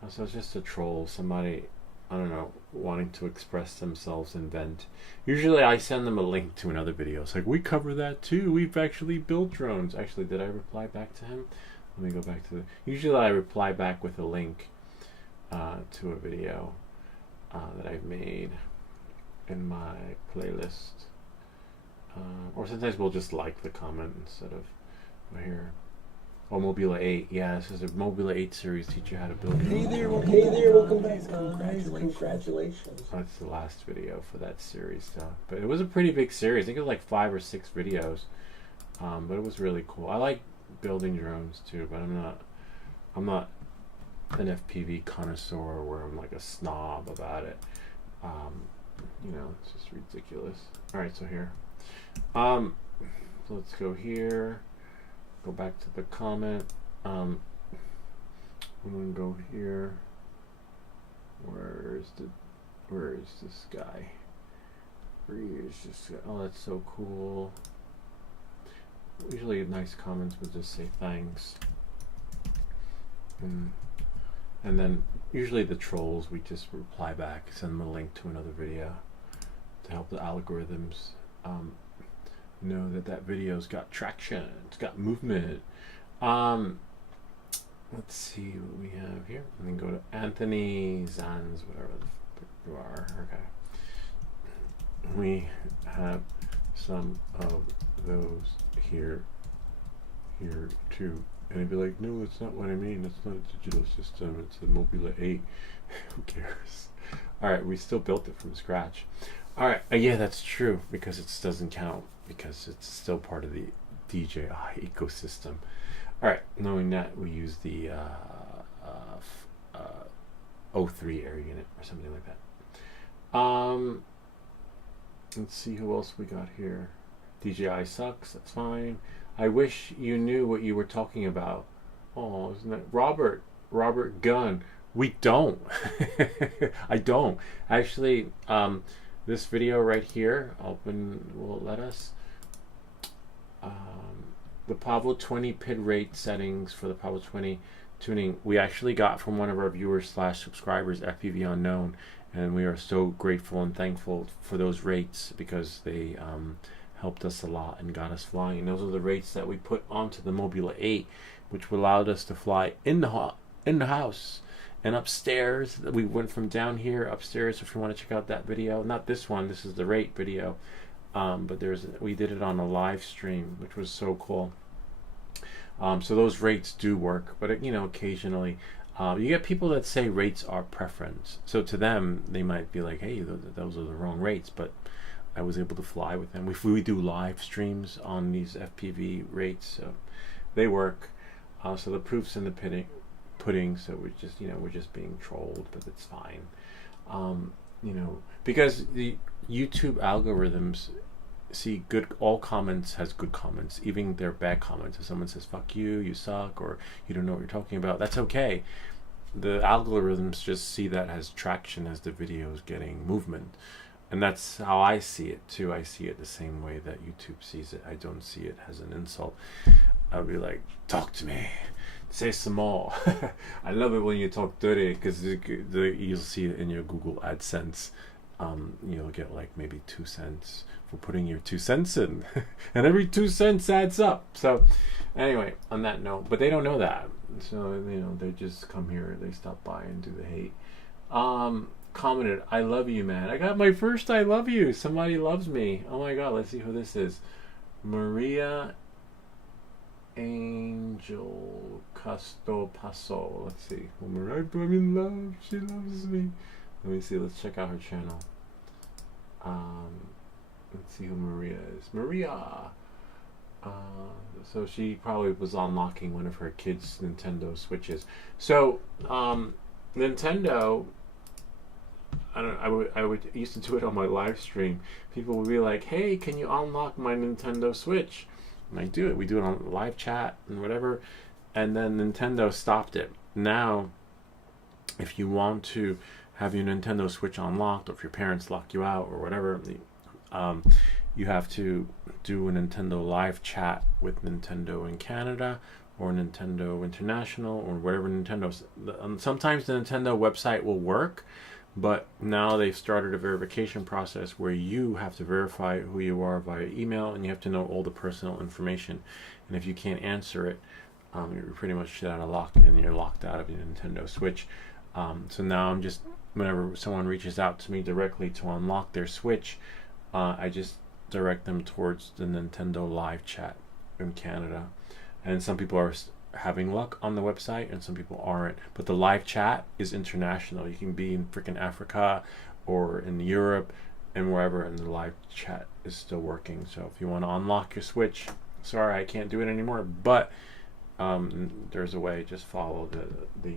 So it's just a troll. Somebody, I don't know, wanting to express themselves and vent. Usually I send them a link to another video. It's like, we cover that too. We've actually built drones. Actually, did I reply back to him? Let me go back to the... Usually I reply back with a link to a video that I've made in my playlist. Or sometimes we'll just like the comment instead of right here. Oh, Mobula 8. Yeah, this is a Mobula 8 series. Teach you how to build. Hey there, welcome back. Congratulations. That's the last video for that series. But it was a pretty big series. I think it was like 5 or 6 videos. But it was really cool. I like building drones too, but I'm not an FPV connoisseur where I'm like a snob about it. You know, it's just ridiculous. Alright, so here. So let's go here. Go back to the comment. I'm gonna go here. Where is this guy? Where is this guy? Oh, that's so cool. Usually nice comments would just say thanks. And then usually the trolls, we just reply back, send them a link to another video to help the algorithms know that video's got traction, it's got movement. Let's see what we have here. And then go to Anthony Zanz, whatever the fuck you are. Okay. We have some of those here too. And I'd be like, no, that's not what I mean. That's not a digital system. It's a Mobula 8. Who cares? Alright, we still built it from scratch. Alright, yeah, that's true, because it doesn't count, because it's still part of the DJI ecosystem. Alright, knowing that, we use the O3 air unit or something like that. Let's see who else we got here. DJI sucks, that's fine. I wish you knew what you were talking about. Oh, isn't that Robert Gunn? We don't. I don't. Actually, this video right here, will let us. The Pavo 20 PID rate settings for the Pavo 20 tuning, we actually got from one of our viewers / subscribers, FPV Unknown, and we are so grateful and thankful for those rates, because they helped us a lot and got us flying. And those are the rates that we put onto the Mobula 8, which allowed us to fly in the house and upstairs. We went from down here upstairs. If you want to check out that video, not this one, this is the rate video, but we did it on a live stream, which was so cool. So those rates do work, but occasionally you get people that say rates are preference. So to them, they might be like, hey, those are the wrong rates, but I was able to fly with them. We do live streams on these FPV rates, so they work. So the proof's in the pudding. So we're just being trolled, but it's fine. Because the YouTube algorithms see all comments has good comments, even their bad comments. If someone says "fuck you," "you suck," or "you don't know what you're talking about," that's okay. The algorithms just see that as traction, as the video is getting movement. And that's how I see it too. I see it the same way that YouTube sees it. I don't see it as an insult. I'll be like, talk to me, say some more. I love it when you talk dirty, because you'll see it in your Google AdSense. You'll get like maybe 2 cents for putting your 2 cents in, and every 2 cents adds up. So anyway, on that note, but they don't know that. So they just come here, they stop by and do the hate. Commented, I love you, man. I got my first I love you. Somebody loves me. Oh my god, let's see who this is. Maria Angel Casto Paso. Let's see. I'm in love. She loves me. Let me see. Let's check out her channel. Let's see who Maria is. Maria. So she probably was unlocking one of her kids' Nintendo Switches. So Nintendo I would used to do it on my live stream. People would be like, "Hey, can you unlock my Nintendo Switch?" And I do it. We do it on live chat and whatever. And then Nintendo stopped it. Now, if you want to have your Nintendo Switch unlocked, or if your parents lock you out or whatever, you have to do a Nintendo live chat with Nintendo in Canada or Nintendo International or whatever Nintendo's. Sometimes the Nintendo website will work, but now they've started a verification process where you have to verify who you are via email, and you have to know all the personal information. And if you can't answer it, you're pretty much shit out of luck, and you're locked out of your Nintendo Switch. So now I'm just, whenever someone reaches out to me directly to unlock their Switch, I just direct them towards the Nintendo live chat in Canada. And some people are having luck on the website and some people aren't. But the live chat is international. You can be in freaking Africa or in Europe and wherever, and the live chat is still working. So if you want to unlock your Switch, sorry, I can't do it anymore. But there's a way. Just follow the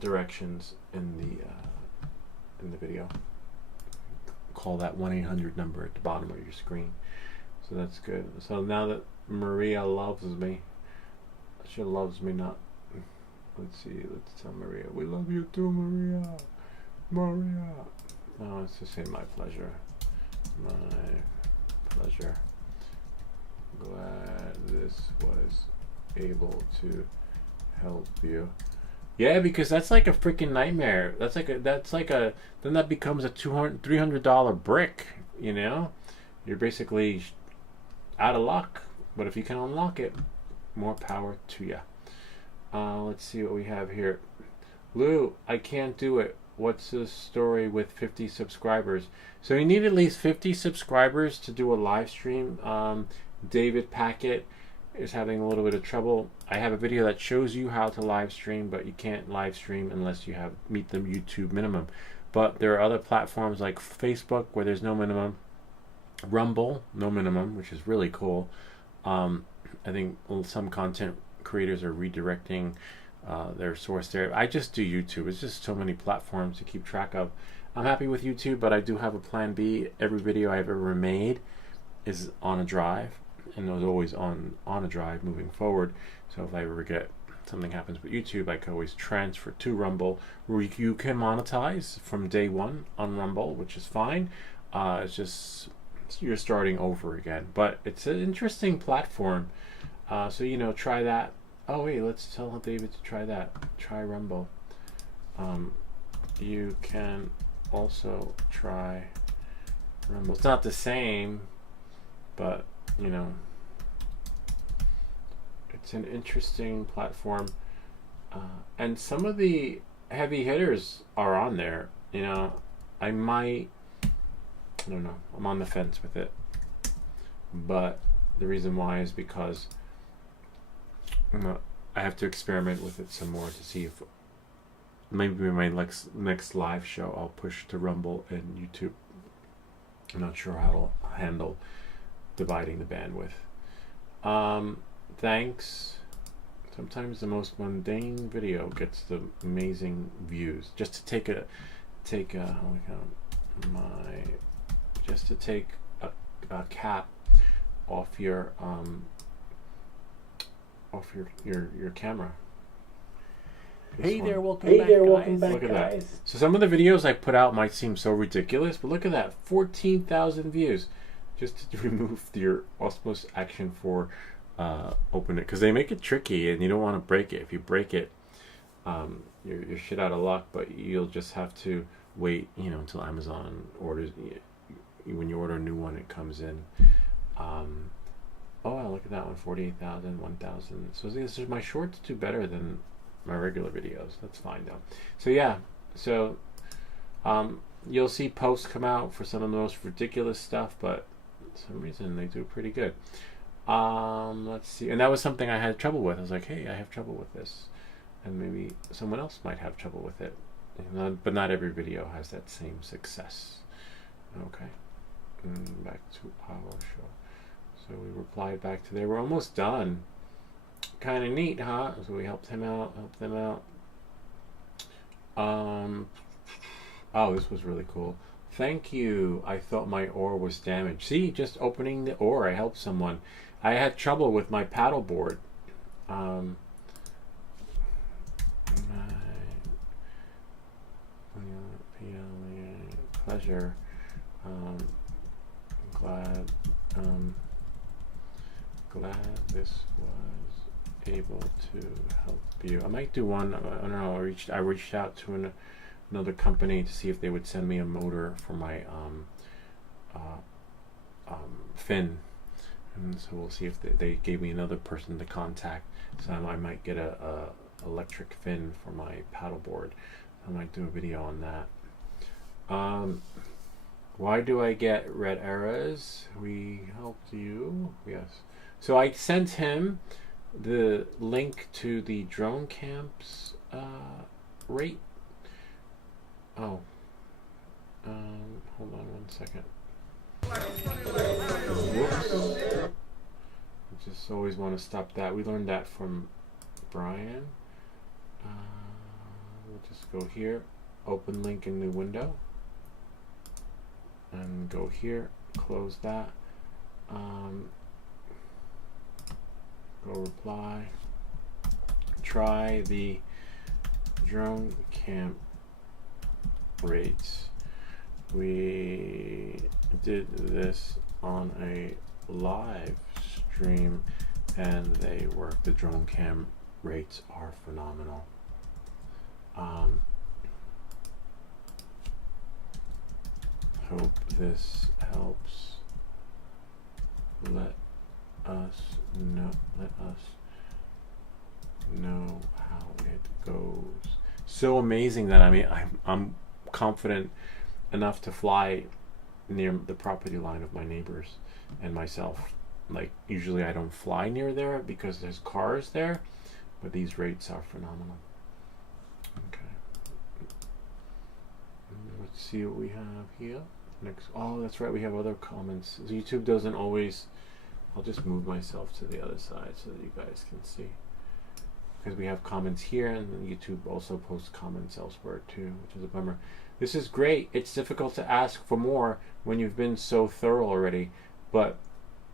directions in the video. Call that 1-800 number at the bottom of your screen. So that's good. So now that Maria loves me, she loves me not. Let's see. Let's tell Maria we love you too, Maria. Maria. Oh, let's just say my pleasure. My pleasure. Glad this was able to help you. Yeah, because that's like a freaking nightmare. That's like a then that becomes a $300 brick, you know? You're basically out of luck. But if you can unlock it, more power to you. Let's see what we have here. Lou, I can't do it. What's the story with 50 subscribers? So you need at least 50 subscribers to do a live stream. David Packett is having a little bit of trouble. I have a video that shows you how to live stream, but you can't live stream unless you meet the YouTube minimum. But there are other platforms like Facebook where there's no minimum. Rumble, no minimum, which is really cool. I think some content creators are redirecting their source there. I just do YouTube. It's just so many platforms to keep track of. I'm happy with YouTube, but I do have a plan B. Every video I've ever made is on a drive, and it was always on a drive moving forward. So if I ever get something happens with YouTube, I can always transfer to Rumble, where you can monetize from day one on Rumble, which is fine. It's just you're starting over again, but it's an interesting platform. So try that. Oh wait, let's tell David to try that. Try Rumble. You can also try Rumble. It's not the same, but it's an interesting platform, and some of the heavy hitters are on there. I don't know. I'm on the fence with it, but the reason why is because I have to experiment with it some more to see if maybe my next live show I'll push to Rumble and YouTube. I'm not sure how I'll handle dividing the bandwidth. Thanks. Sometimes the most mundane video gets the amazing views. Just to take a cap off your camera. Hey there, welcome back, Look at guys. that. So some of the videos I put out might seem so ridiculous, but look at that, 14,000 views, just to remove your Osmos Action 4 open it, because they make it tricky and you don't want to break it. If you break it, you're shit out of luck, but you'll just have to wait, until Amazon orders. When you order a new one, it comes in. Oh, look at that one, 48,000, 1,000. So my shorts do better than my regular videos. That's fine though. So yeah, you'll see posts come out for some of the most ridiculous stuff, but for some reason they do pretty good. Let's see. And that was something I had trouble with. I was like, hey, I have trouble with this, and maybe someone else might have trouble with it. But not every video has that same success. Okay. Back to our show. So we replied back to they were almost done. Kind of neat, huh? So we helped them out. Oh, this was really cool. Thank you. I thought my oar was damaged. See, just opening the oar, I helped someone. I had trouble with my paddleboard. My pleasure. Glad this was able to help you. I might do one. I don't know. I reached out to another company to see if they would send me a motor for my fin, and so we'll see if they gave me another person to contact. So I might get a electric fin for my paddleboard. I might do a video on that. Why do I get red arrows? We helped you. Yes. So I sent him the link to the drone camps rate. Oh. Hold on 1 second. Whoops. I just always want to stop that. We learned that from Brian. We'll just go here, open link in new window, and go here, close that. Go reply. Try the drone camp rates. We did this on a live stream and they work. The drone cam rates are phenomenal. Hope this helps. Let us know how it goes. So amazing that I'm confident enough to fly near the property line of my neighbors and myself. Like usually I don't fly near there because there's cars there, but these rates are phenomenal. Okay. Let's see what we have here. Next. Oh, that's right. We have other comments. YouTube doesn't always. I'll just move myself to the other side so that you guys can see. Because we have comments here, and then YouTube also posts comments elsewhere too, which is a bummer. This is great. It's difficult to ask for more when you've been so thorough already, but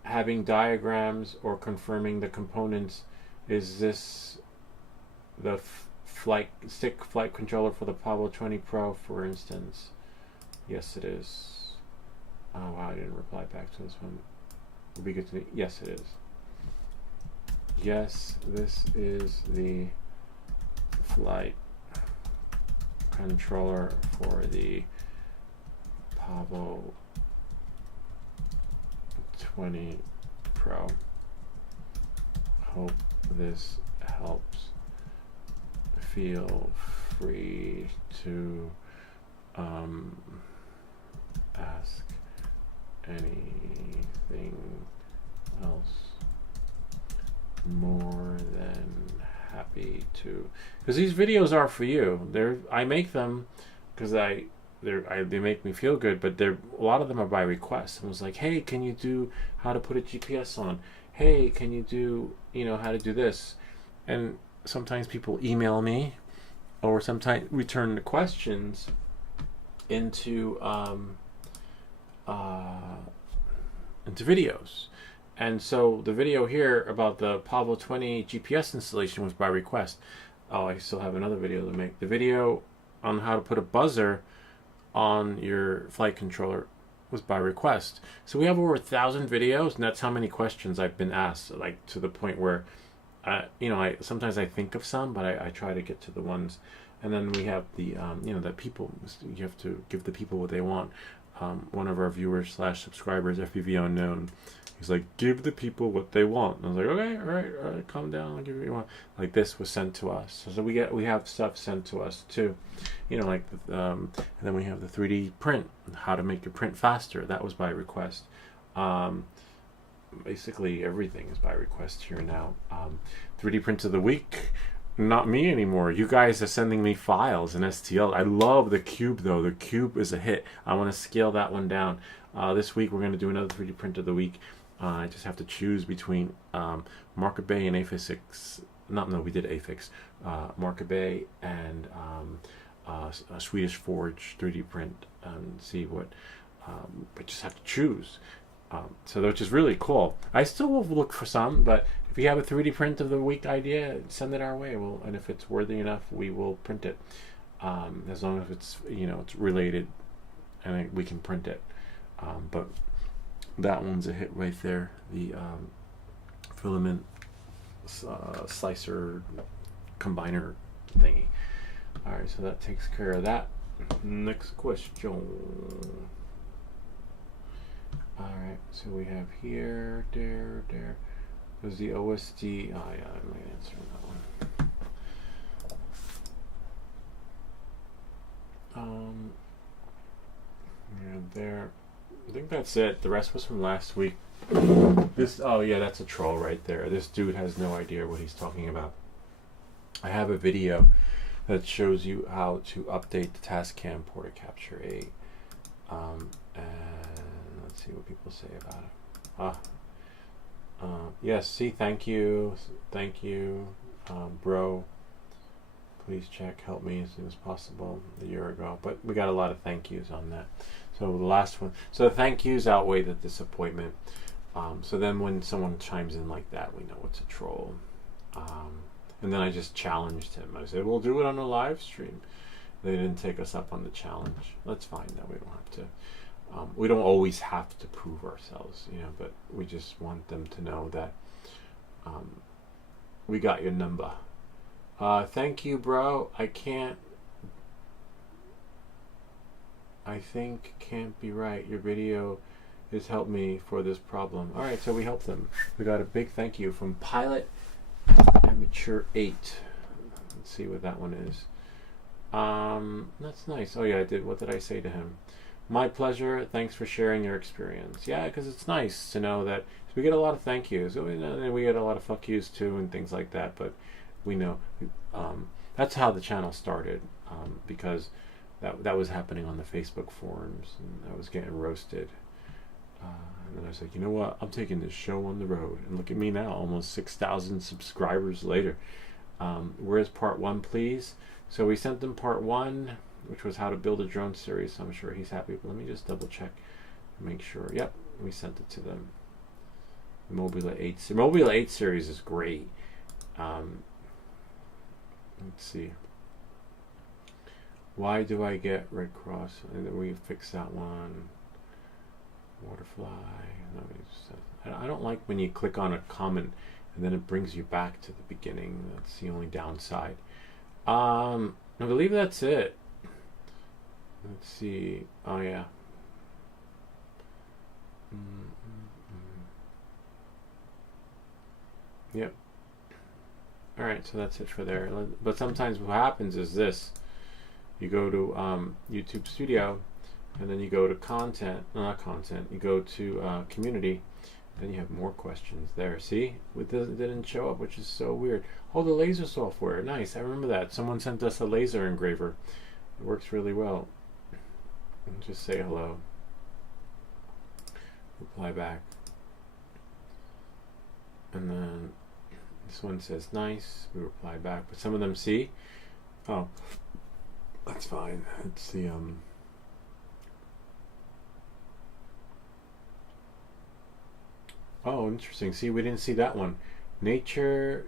having diagrams or confirming the components, is this the stick flight controller for the Pablo 20 Pro, for instance? Yes, it is. Oh wow, I didn't reply back to this one. Will be good to. Yes, it is. Yes, this is the flight controller for the Pablo 20 Pro. Hope this helps. Feel free to ask anything else. More than happy to, because these videos are for you. I make them because they make me feel good, but a lot of them are by request. I was like, hey, can you do how to put a GPS on? Hey, can you do how to do this? And sometimes people email me, or sometimes return the questions into videos. And so the video here about the Pablo 20 GPS installation was by request. Oh, I still have another video to make. The video on how to put a buzzer on your flight controller was by request. So we have over 1,000 videos, and that's how many questions I've been asked, like to the point where, sometimes I think of some, but I try to get to the ones. And then we have the, that people, you have to give the people what they want. One of our viewers / subscribers, FPV Unknown, he's like, give the people what they want. And I was like, okay, all right, calm down, I'll give you what you want. Like this was sent to us. So we have stuff sent to us too. And then we have the 3D print, how to make your print faster. That was by request. Basically everything is by request here now. 3D print of the week. Not me anymore. You guys are sending me files in STL. I love the cube though. The cube is a hit. I want to scale that one down. This week we're going to do another 3D print of the week. I just have to choose between Market Bay and Afix. We did Afix. Market Bay and a Swedish Forge 3D print and see what. But just have to choose. So which is really cool. I still will look for some, but if you have a 3D print of the week idea, send it our way. And if it's worthy enough, we will print it. As long as it's it's related, and we can print it. But that one's a hit right there. The filament slicer combiner thingy. All right, so that takes care of that. Next question. All right, so we have here, there. There's the OSD. Oh yeah, I might answer that one. Yeah, there. I think that's it. The rest was from last week. Oh yeah, that's a troll right there. This dude has no idea what he's talking about. I have a video that shows you how to update the Tascam Porta Capture 8. And let's see what people say about it. Yes, see, thank you, bro. Please check, help me as soon as possible. A year ago, but we got a lot of thank yous on that. So the last one, so the thank yous outweigh the disappointment. So then when someone chimes in like that, we know it's a troll. And then I just challenged him. I said, we'll do it on a live stream. They didn't take us up on the challenge. That's fine, though. We don't have to. We don't always have to prove ourselves, but we just want them to know that we got your number. Thank you, bro. I think can't be right. Your video has helped me for this problem. All right, so we helped them. We got a big thank you from Pilot Amateur 8. Let's see what that one is. That's nice. Oh yeah, I did. What did I say to him? My pleasure. Thanks for sharing your experience. Yeah, because it's nice to know that we get a lot of thank yous. We get a lot of fuck yous too and things like that. But we know that's how the channel started, because that was happening on the Facebook forums, and I was getting roasted. And then I was like, you know what? I'm taking this show on the road. And look at me now, almost 6,000 subscribers later. Where's part 1, please? So we sent them part 1, which was how to build a drone series. So I'm sure he's happy. But let me just double check and make sure. Yep, we sent it to them. The Mobula 8. The Mobula 8 series is great. Let's see. Why do I get Red Cross? And then we fix that one. Waterfly. I don't like when you click on a comment and then it brings you back to the beginning. That's the only downside. I believe that's it. Let's see. Oh yeah. Yep. Alright, so that's it for there. But sometimes what happens is this. You go to YouTube Studio, and then you go to you go to community, then you have more questions there. See? It didn't show up, which is so weird. Oh, the laser software. Nice. I remember that. Someone sent us a laser engraver. It works really well. And just say hello. Reply back. And then this one says nice. We reply back. But some of them see. Oh, that's fine. It's the Oh, interesting. See, we didn't see that one. Natura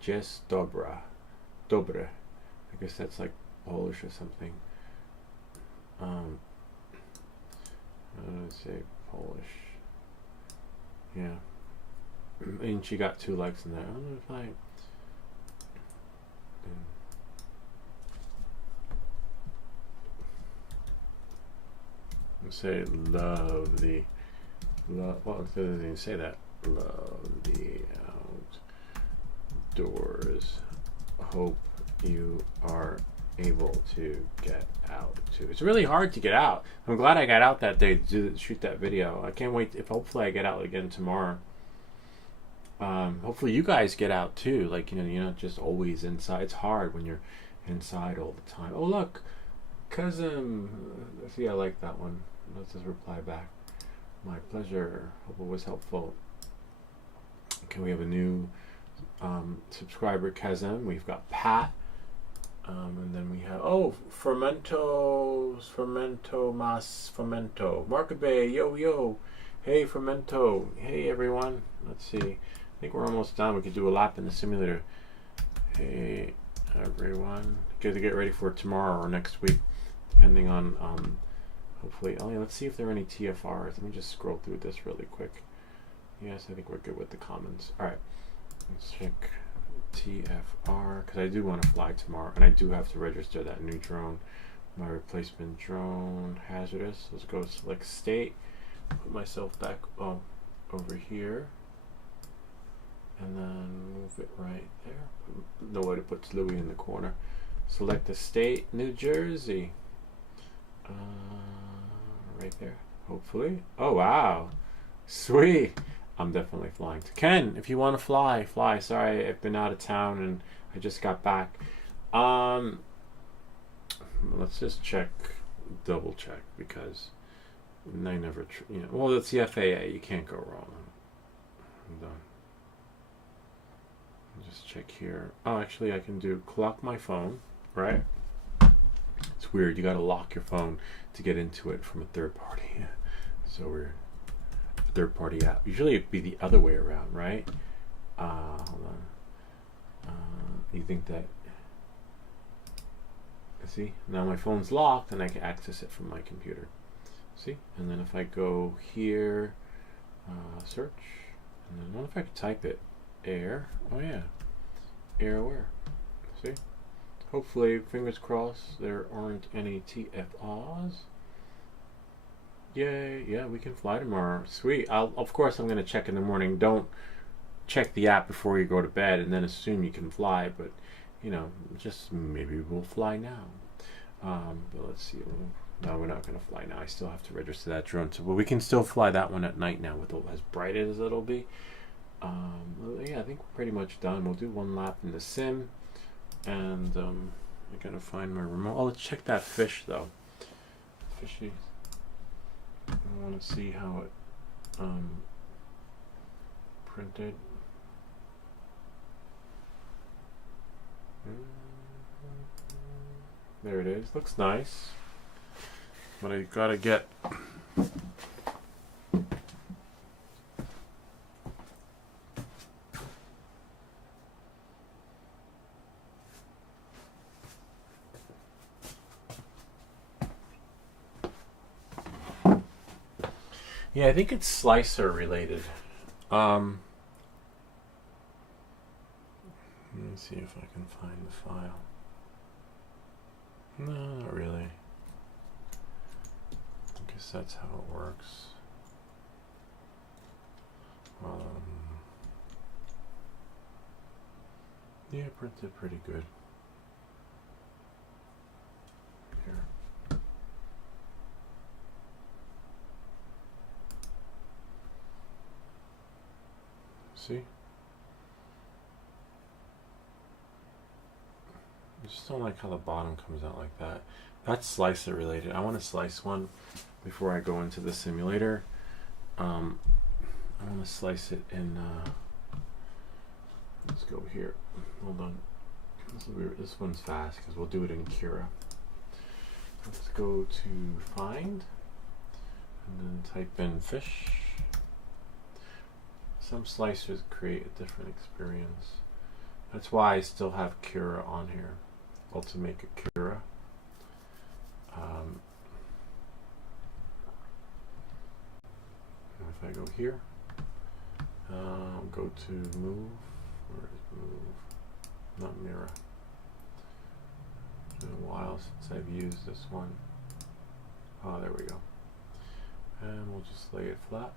jest dobra. Dobre. I guess that's like Polish or something. I don't say Polish. Yeah. And she got 2 likes in that. I don't know if I say love the well, it doesn't even say that. Love the outdoors. Hope you are able to get out too. It's really hard to get out. I'm glad I got out that day to shoot that video. I can't wait. Hopefully I get out again tomorrow. Hopefully you guys get out too. Like, you're not just always inside. It's hard when you're inside all the time. Oh look, cousin. See, I like that one. Let's just reply back. My pleasure. Hope it was helpful. Okay, we have a new subscriber, Kazem. We've got Pat. And then we have Fermento Mas Fermento. Market Bay, yo. Hey Fermento. Hey everyone. Let's see. I think we're almost done. We could do a lap in the simulator. Hey everyone. Good to get ready for tomorrow or next week, depending on hopefully. Oh yeah, let's see if there are any TFRs. Let me just scroll through this really quick. Yes, I think we're good with the comments. All right, let's check TFR because I do want to fly tomorrow, and I do have to register that new drone. My replacement drone, hazardous. Let's go select state. Put myself back over here, and then move it right there. No way to put Louis in the corner. Select the state, New Jersey. Right there, hopefully. Oh wow, sweet. I'm definitely flying. Ken, if you want to fly. Sorry, I've been out of town and I just got back. Let's just double check because I never, well, it's the FAA. You can't go wrong. I'm done. Just check here. Oh, actually, I can clock my phone, right? It's weird. You got to lock your phone to get into it from a third party. So we're a third party app. Usually it'd be the other way around, right? Hold on. You think that? See, now my phone's locked and I can access it from my computer. See, and then if I go here, search, and then what if I could type it? Air. Oh yeah, air where? See. Hopefully, fingers crossed, there aren't any TFRs. Yay, yeah, we can fly tomorrow. Sweet. Of course, I'm going to check in the morning. Don't check the app before you go to bed and then assume you can fly, but, just maybe we'll fly now. But let's see. No, we're not going to fly now. I still have to register that drone. But we can still fly that one at night now with as bright as it'll be. Yeah, I think we're pretty much done. We'll do one lap in the sim. And I gotta find my remote. Oh, let's check that fish though. Fishy. I want to see how it printed. There it is. Looks nice. But I gotta get. Yeah, I think it's slicer related. Let me see if I can find the file. No, not really. I guess that's how it works. Yeah, printed pretty good. Here. See? I just don't like how the bottom comes out like that. That's slicer related. I want to slice one before I go into the simulator. I want to slice it in. Let's go here. Hold on. This one's fast because we'll do it in Cura. Let's go to find and then type in fish. Some slicers create a different experience. That's why I still have Cura on here. Ultimate Cura. If I go here, go to move. Where is move? Not mirror. It's been a while since I've used this one. Oh, there we go. And we'll just lay it flat.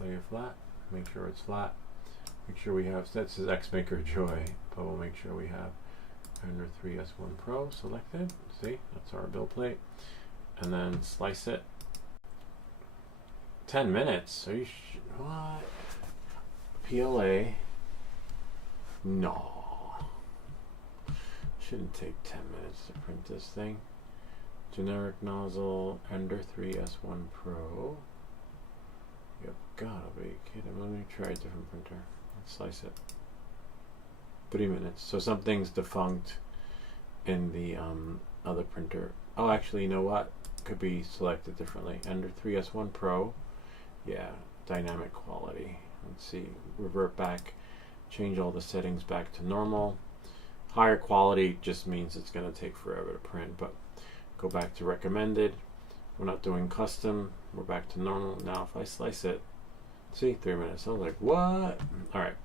Lay it flat. Make sure it's flat. Make sure we have, that says Xmaker Joy, but we'll make sure we have Ender 3 S1 Pro selected. See, that's our build plate. And then slice it. 10 minutes? Are you what? PLA? No. Shouldn't take 10 minutes to print this thing. Generic nozzle, Ender 3 S1 Pro. You've gotta be kidding. Let me try a different printer. Let's slice it. 3 minutes. So something's defunct in the other printer. Oh, actually, you know what? Could be selected differently. Ender 3S1 Pro. Yeah, dynamic quality. Let's see. Revert back. Change all the settings back to normal. Higher quality just means it's going to take forever to print, but go back to recommended. We're not doing custom. We're back to normal. Now if I slice it, see, 3 minutes. I was like, what? Alright,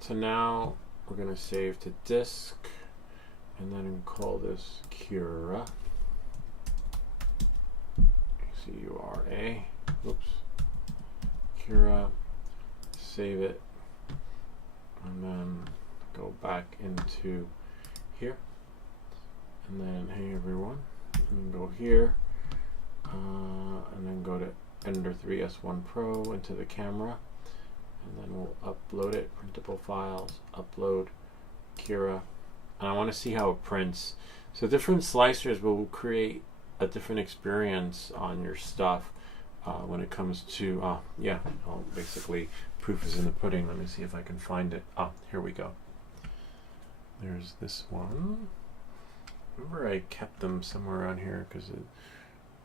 so now we're going to save to disk, and then call this Cura. C-U-R-A. Oops. Cura. Save it. And then go back into here. And then, hey everyone. And then go here. And then go to Ender 3S1 Pro into the camera. And then we'll upload it. Printable files. Upload. Cura. And I want to see how it prints. So different slicers will create a different experience on your stuff when it comes to, yeah, basically proof is in the pudding. Let me see if I can find it. Here we go. There's this one. Remember I kept them somewhere around here because it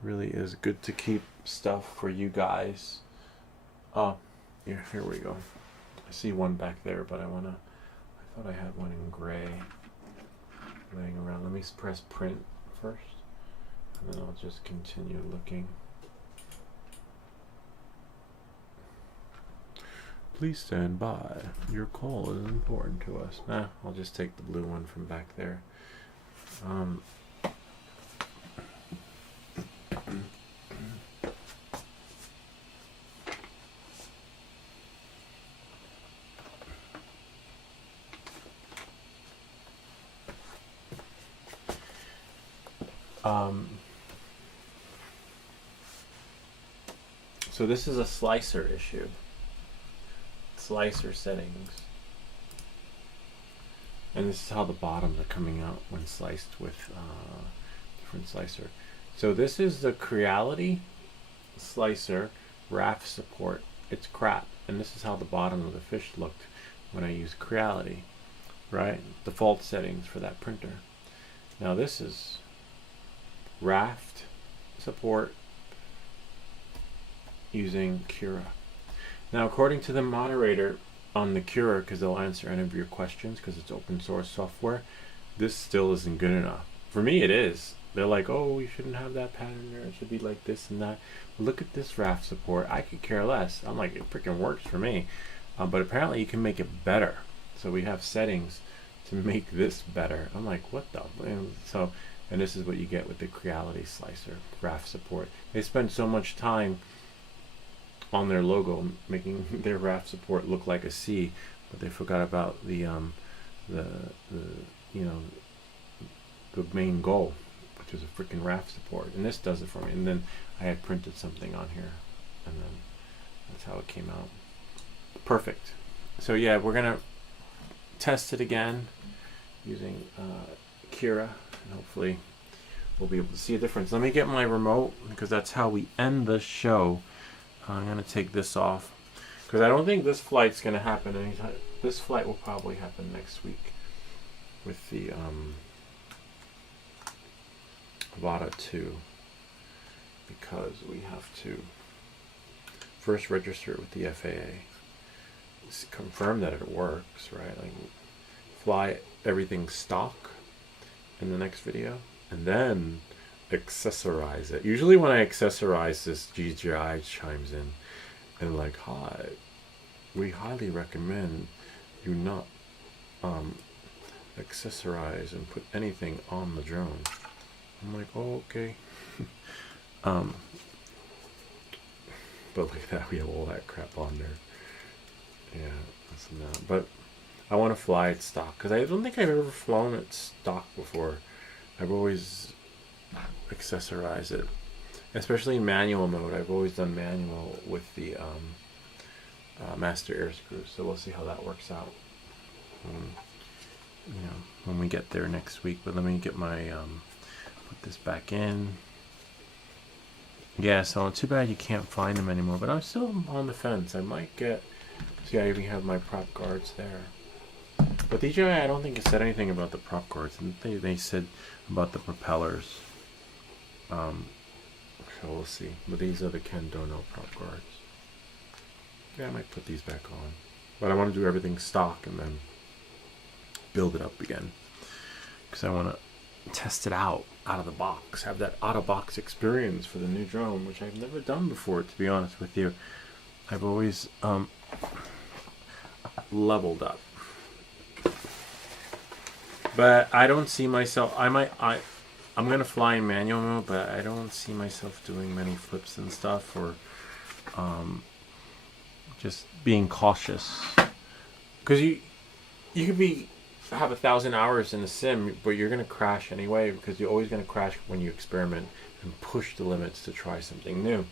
really is good to keep stuff for you guys. Yeah, here we go. I see one back there, but I thought I had one in gray laying around. Let me press print first, and then I'll just continue looking. Please stand by. Your call is important to us. Nah, I'll just take the blue one from back there. So this is a slicer issue. Slicer settings. And this is how the bottoms are coming out when sliced with different slicer. So this is the Creality slicer RAF support. It's crap. And this is how the bottom of the fish looked when I used Creality. Right? Default settings for that printer. Now this is Raft support using Cura. Now according to the moderator on the Cura, because they'll answer any of your questions because it's open source software, this still isn't good enough. For me it is. They're like, oh, you shouldn't have that pattern there, it should be like this and that. Look at this Raft support. I could care less. I'm like, it freaking works for me. But apparently you can make it better. So we have settings to make this better. I'm like, what the? And this is what you get with the Creality slicer RAF support. They spend so much time on their logo making their RAF support look like a C, but they forgot about the main goal, which is a freaking RAF support. And this does it for me. And then I had printed something on here, and then that's how it came out. Perfect. So yeah, we're gonna test it again using Cura, and hopefully we'll be able to see a difference. Let me get my remote, because that's how we end the show. I'm going to take this off, because I don't think this flight's going to happen anytime. This flight will probably happen next week with the VADA 2, because we have to first register it with the FAA, confirm that it works, right? Like fly everything stock in the next video, and then accessorize it. Usually when I accessorize this, DJI chimes in and like, hi, we highly recommend you not accessorize and put anything on the drone. I'm like, oh, okay. But look at that, we have all that crap on there. Yeah, that's not. But I want to fly it stock, because I don't think I've ever flown it stock before. I've always accessorize it, especially in manual mode. I've always done manual with the master air screws, so we'll see how that works out when we get there next week. But let me get my put this back in. Yeah, so too bad you can't find them anymore, but I'm still on the fence. I might get, see, I even have my prop guards there. But DJI, I don't think it said anything about the prop guards. And they said about the propellers. So we'll see. But these are the Ken Dono prop guards. Yeah, I might put these back on. But I want to do everything stock and then build it up again. Because I want to test it out of the box. Have that out-of-box experience for the new drone, which I've never done before, to be honest with you. I've always leveled up. But I don't see myself... I'm going to fly in manual mode, but I don't see myself doing many flips and stuff, or just being cautious. Because you could have 1,000 hours in the sim, but you're going to crash anyway, because you're always going to crash when you experiment and push the limits to try something new.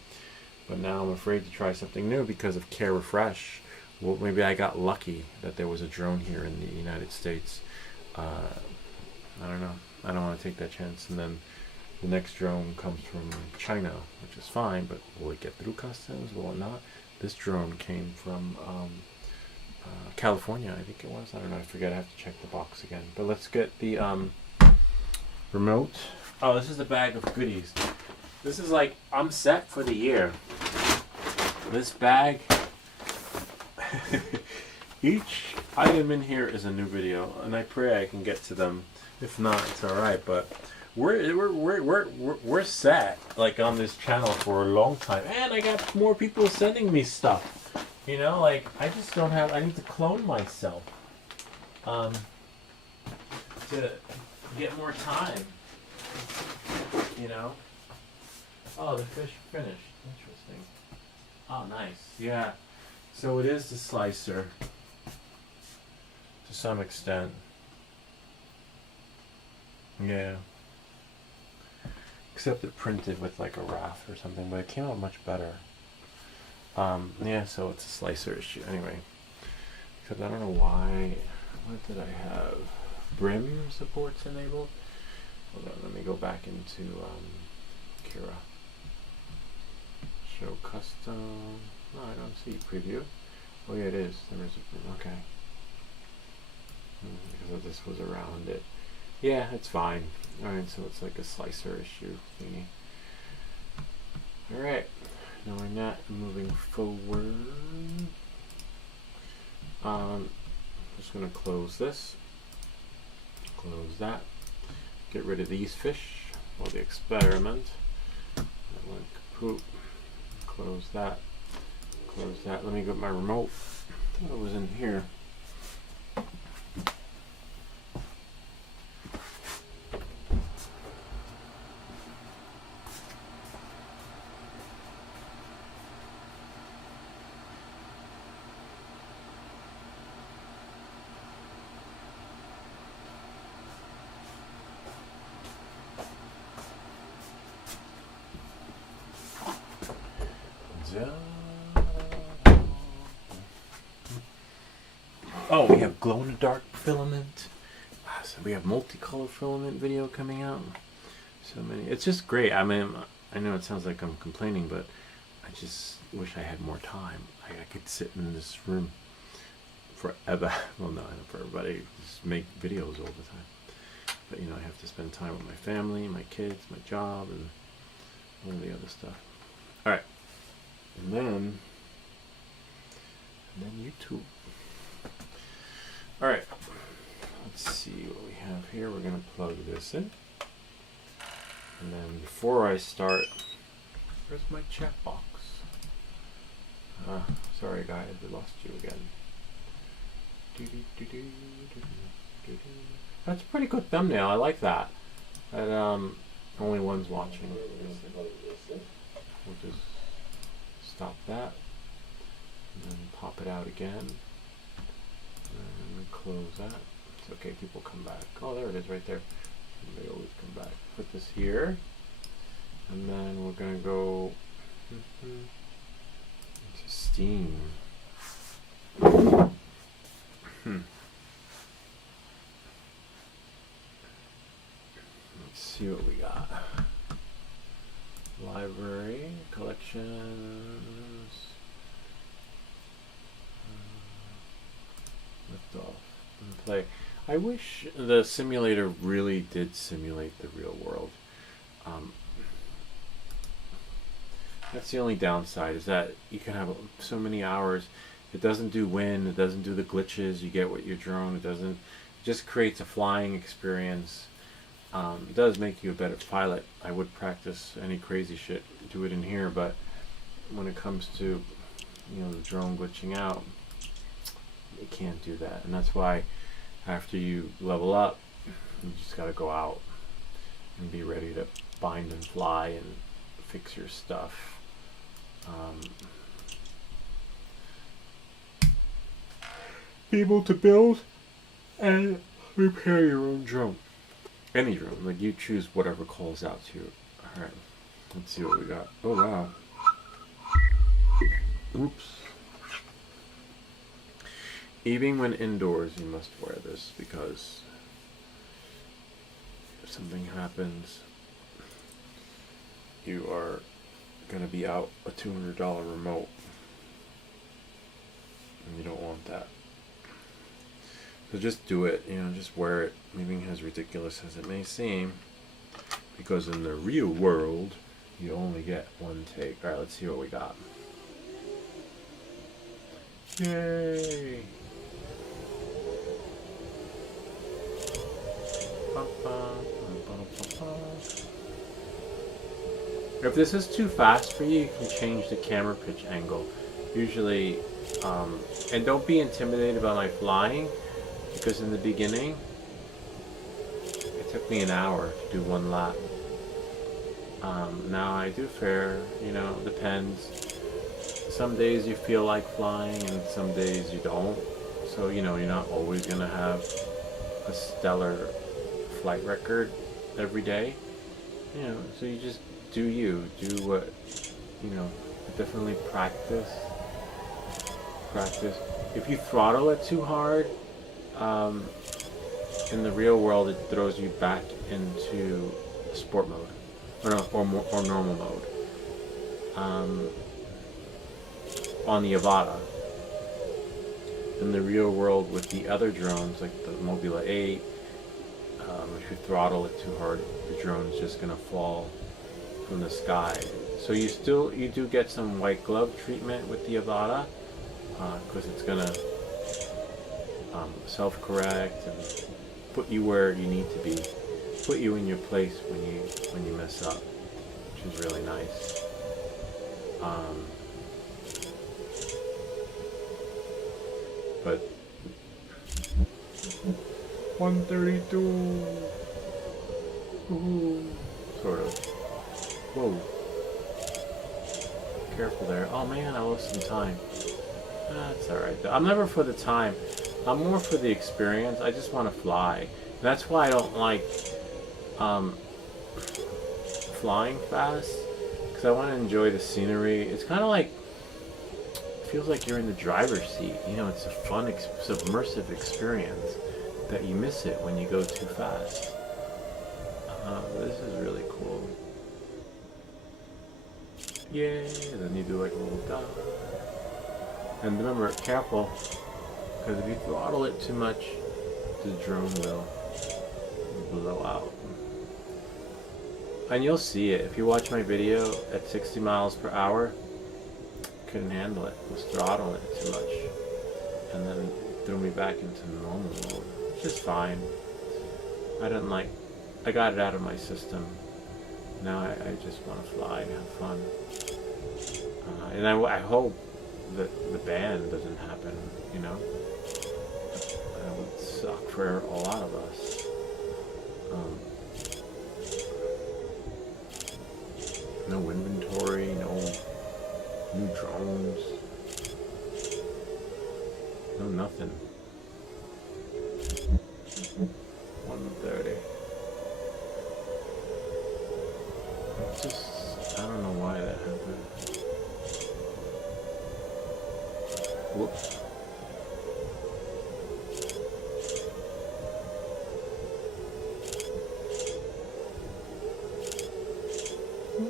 But now I'm afraid to try something new because of Care Refresh. Well, maybe I got lucky that there was a drone here in the United States. I don't know. I don't want to take that chance. And then the next drone comes from China, which is fine, but will it get through customs? Will it not? This drone came from California, I think it was. I don't know. I forget. I have to check the box again. But let's get the remote. Oh, this is the bag of goodies. This is like, I'm set for the year. This bag, each item in here is a new video, and I pray I can get to them. If not, it's all right. But we're set like on this channel for a long time, and I got more people sending me stuff. You know, like I just don't have. I need to clone myself to get more time. You know. Oh, the fish finished. Interesting. Oh, nice. Yeah. So it is the slicer to some extent. Yeah. Except it printed with like a raft or something, but it came out much better. Yeah, so it's a slicer issue anyway. Except I don't know why. What did I have? Brim supports enabled? Hold on, let me go back into Kira. Show custom. No, I don't see preview. Oh yeah, it is. There is a, okay. Because this was around it. Yeah, it's fine. Alright, so it's like a slicer issue thingy. Alright, knowing that, moving forward. Just gonna close this. Close that. Get rid of these fish for the experiment. That went kaput. Close that. Close that. Let me get my remote. I thought it was in here. Oh, we have glow-in-the-dark filament. So we have multicolor filament video coming out. So many. It's just great. I mean, I know it sounds like I'm complaining, but I just wish I had more time. I could sit in this room forever. Well, no, not forever, but I just make videos all the time. But, you know, I have to spend time with my family, my kids, my job, and all the other stuff. All right. And then YouTube. All right, let's see what we have here. We're gonna plug this in. And then before I start, where's my chat box? Sorry guys, I lost you again. That's a pretty good thumbnail, I like that. And only one's watching. We'll just stop that. And then pop it out again. And close that. It's okay, people come back. Oh, there it is right there. They always come back. Put this here. And then we're going to go into Steam. Let's see what we got. Library, collections. Lift off. and play. I wish the simulator really did simulate the real world. That's the only downside, is that you can have so many hours. It doesn't do wind, it doesn't do the glitches you get with your drone, it just creates a flying experience. It does make you a better pilot. I would practice any crazy shit, do it in here, but when it comes to, the drone glitching out, it can't do that. And that's why after you level up, you just gotta go out and be ready to bind and fly and fix your stuff. Be able to build and repair your own drone. Any drone, like you choose whatever calls out to you. Alright, let's see what we got. Oh wow. Oops. Even when indoors, you must wear this because if something happens, you are going to be out a $200 remote, and you don't want that. So just do it, just wear it, even as ridiculous as it may seem, because in the real world, you only get one take. Alright, let's see what we got. Yay! If this is too fast for you, you can change the camera pitch angle. Usually, and don't be intimidated by my flying, because in the beginning, it took me an hour to do one lap. Now I do fair, depends. Some days you feel like flying and some days you don't. So, you're not always going to have a stellar flight record every day. So you just do what, definitely practice. If you throttle it too hard, in the real world it throws you back into sport mode or normal mode. On the Avata. In the real world with the other drones like the Mobula 8, if you throttle it too hard, the drone is just gonna fall from the sky. So you do get some white glove treatment with the Avata, because it's gonna self-correct and put you where you need to be, put you in your place when you mess up, which is really nice. But 132, ooh, sort of. Whoa. Careful there. Oh man, I lost some time. That's alright. I'm never for the time. I'm more for the experience. I just want to fly. And that's why I don't like flying fast. Because I want to enjoy the scenery. It's kind of like, feels like you're in the driver's seat. It's a fun, submersive experience that you miss it when you go too fast. This is really cool. Yay! And then you do like a little dive. And remember, careful, because if you throttle it too much, the drone will blow out. And you'll see it. If you watch my video at 60 miles per hour, couldn't handle it. Was throttling it too much. And then it threw me back into normal mode. Which is fine. I got it out of my system. Now I just want to fly and have fun. And I hope that the ban doesn't happen, That would suck for a lot of us. No inventory, no new drones, no nothing. 130. I don't know why that happened. Whoops.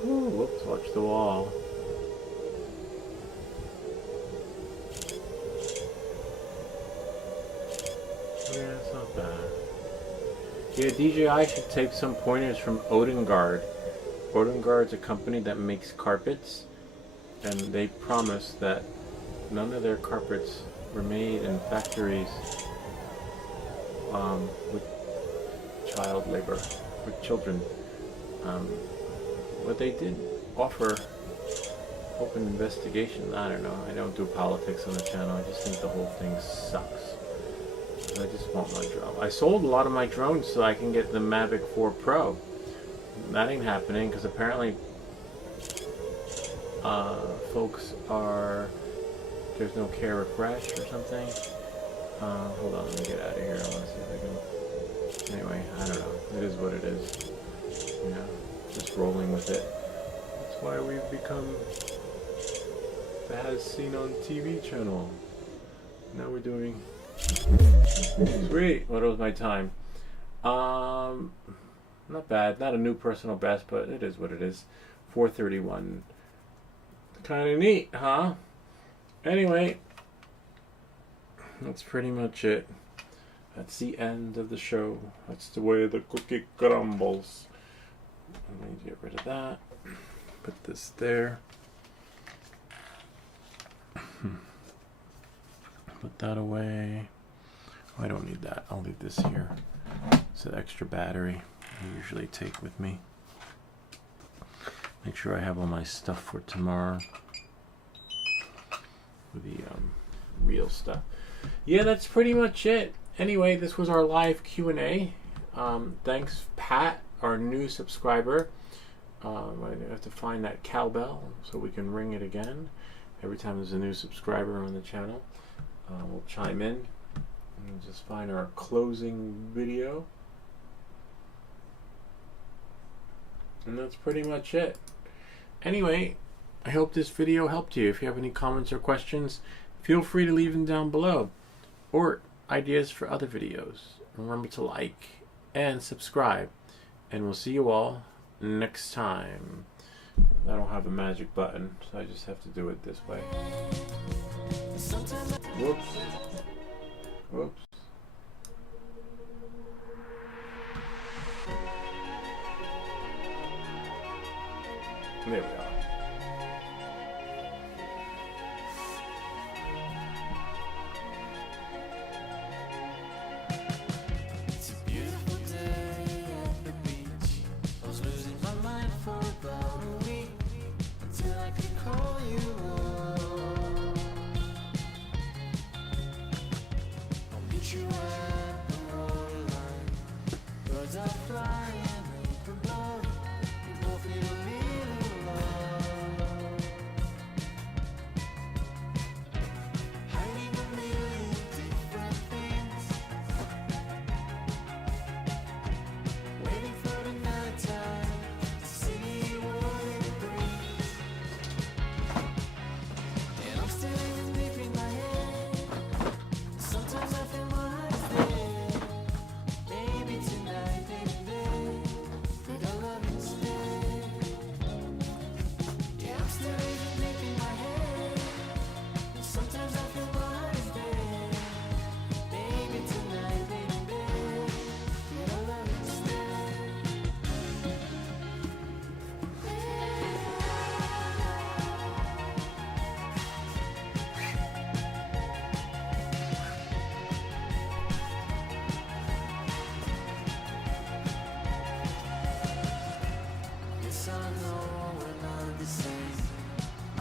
Whoops, watch the wall. Yeah. Yeah, DJI should take some pointers from Odengard. Odengard's a company that makes carpets, and they promise that none of their carpets were made in factories with child labor, with children. But they did offer open investigation. I don't know. I don't do politics on the channel. I just think the whole thing sucks. I just want my drone. I sold a lot of my drones so I can get the Mavic 4 Pro. That ain't happening because apparently folks are... There's no care refresh or something. Hold on, let me get out of here. I want to see if I can... Anyway, I don't know. It is what it is. You know, just rolling with it. That's why we've become the Has Seen on TV channel. Now we're doing... Sweet! What was my time? Not bad. Not a new personal best, but it is what it is. 4:31. Kind of neat, huh? Anyway, that's pretty much it. That's the end of the show. That's the way the cookie crumbles. Let me get rid of that. Put this there. Put that away. Oh, I don't need that. I'll leave this here. It's an extra battery I usually take with me. Make sure I have all my stuff for tomorrow. With the real stuff. Yeah, that's pretty much it. Anyway, this was our live Q&A. Thanks, Pat, our new subscriber. I have to find that cowbell so we can ring it again. Every time there's a new subscriber on the channel, we'll chime in and just find our closing video. And that's pretty much it. Anyway, I hope this video helped you. If you have any comments or questions, feel free to leave them down below. Or ideas for other videos. Remember to like and subscribe. And we'll see you all next time. I don't have a magic button, so I just have to do it this way. Whoops. Whoops. There we are.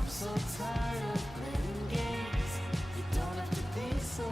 So tired of playing games. You don't have to be so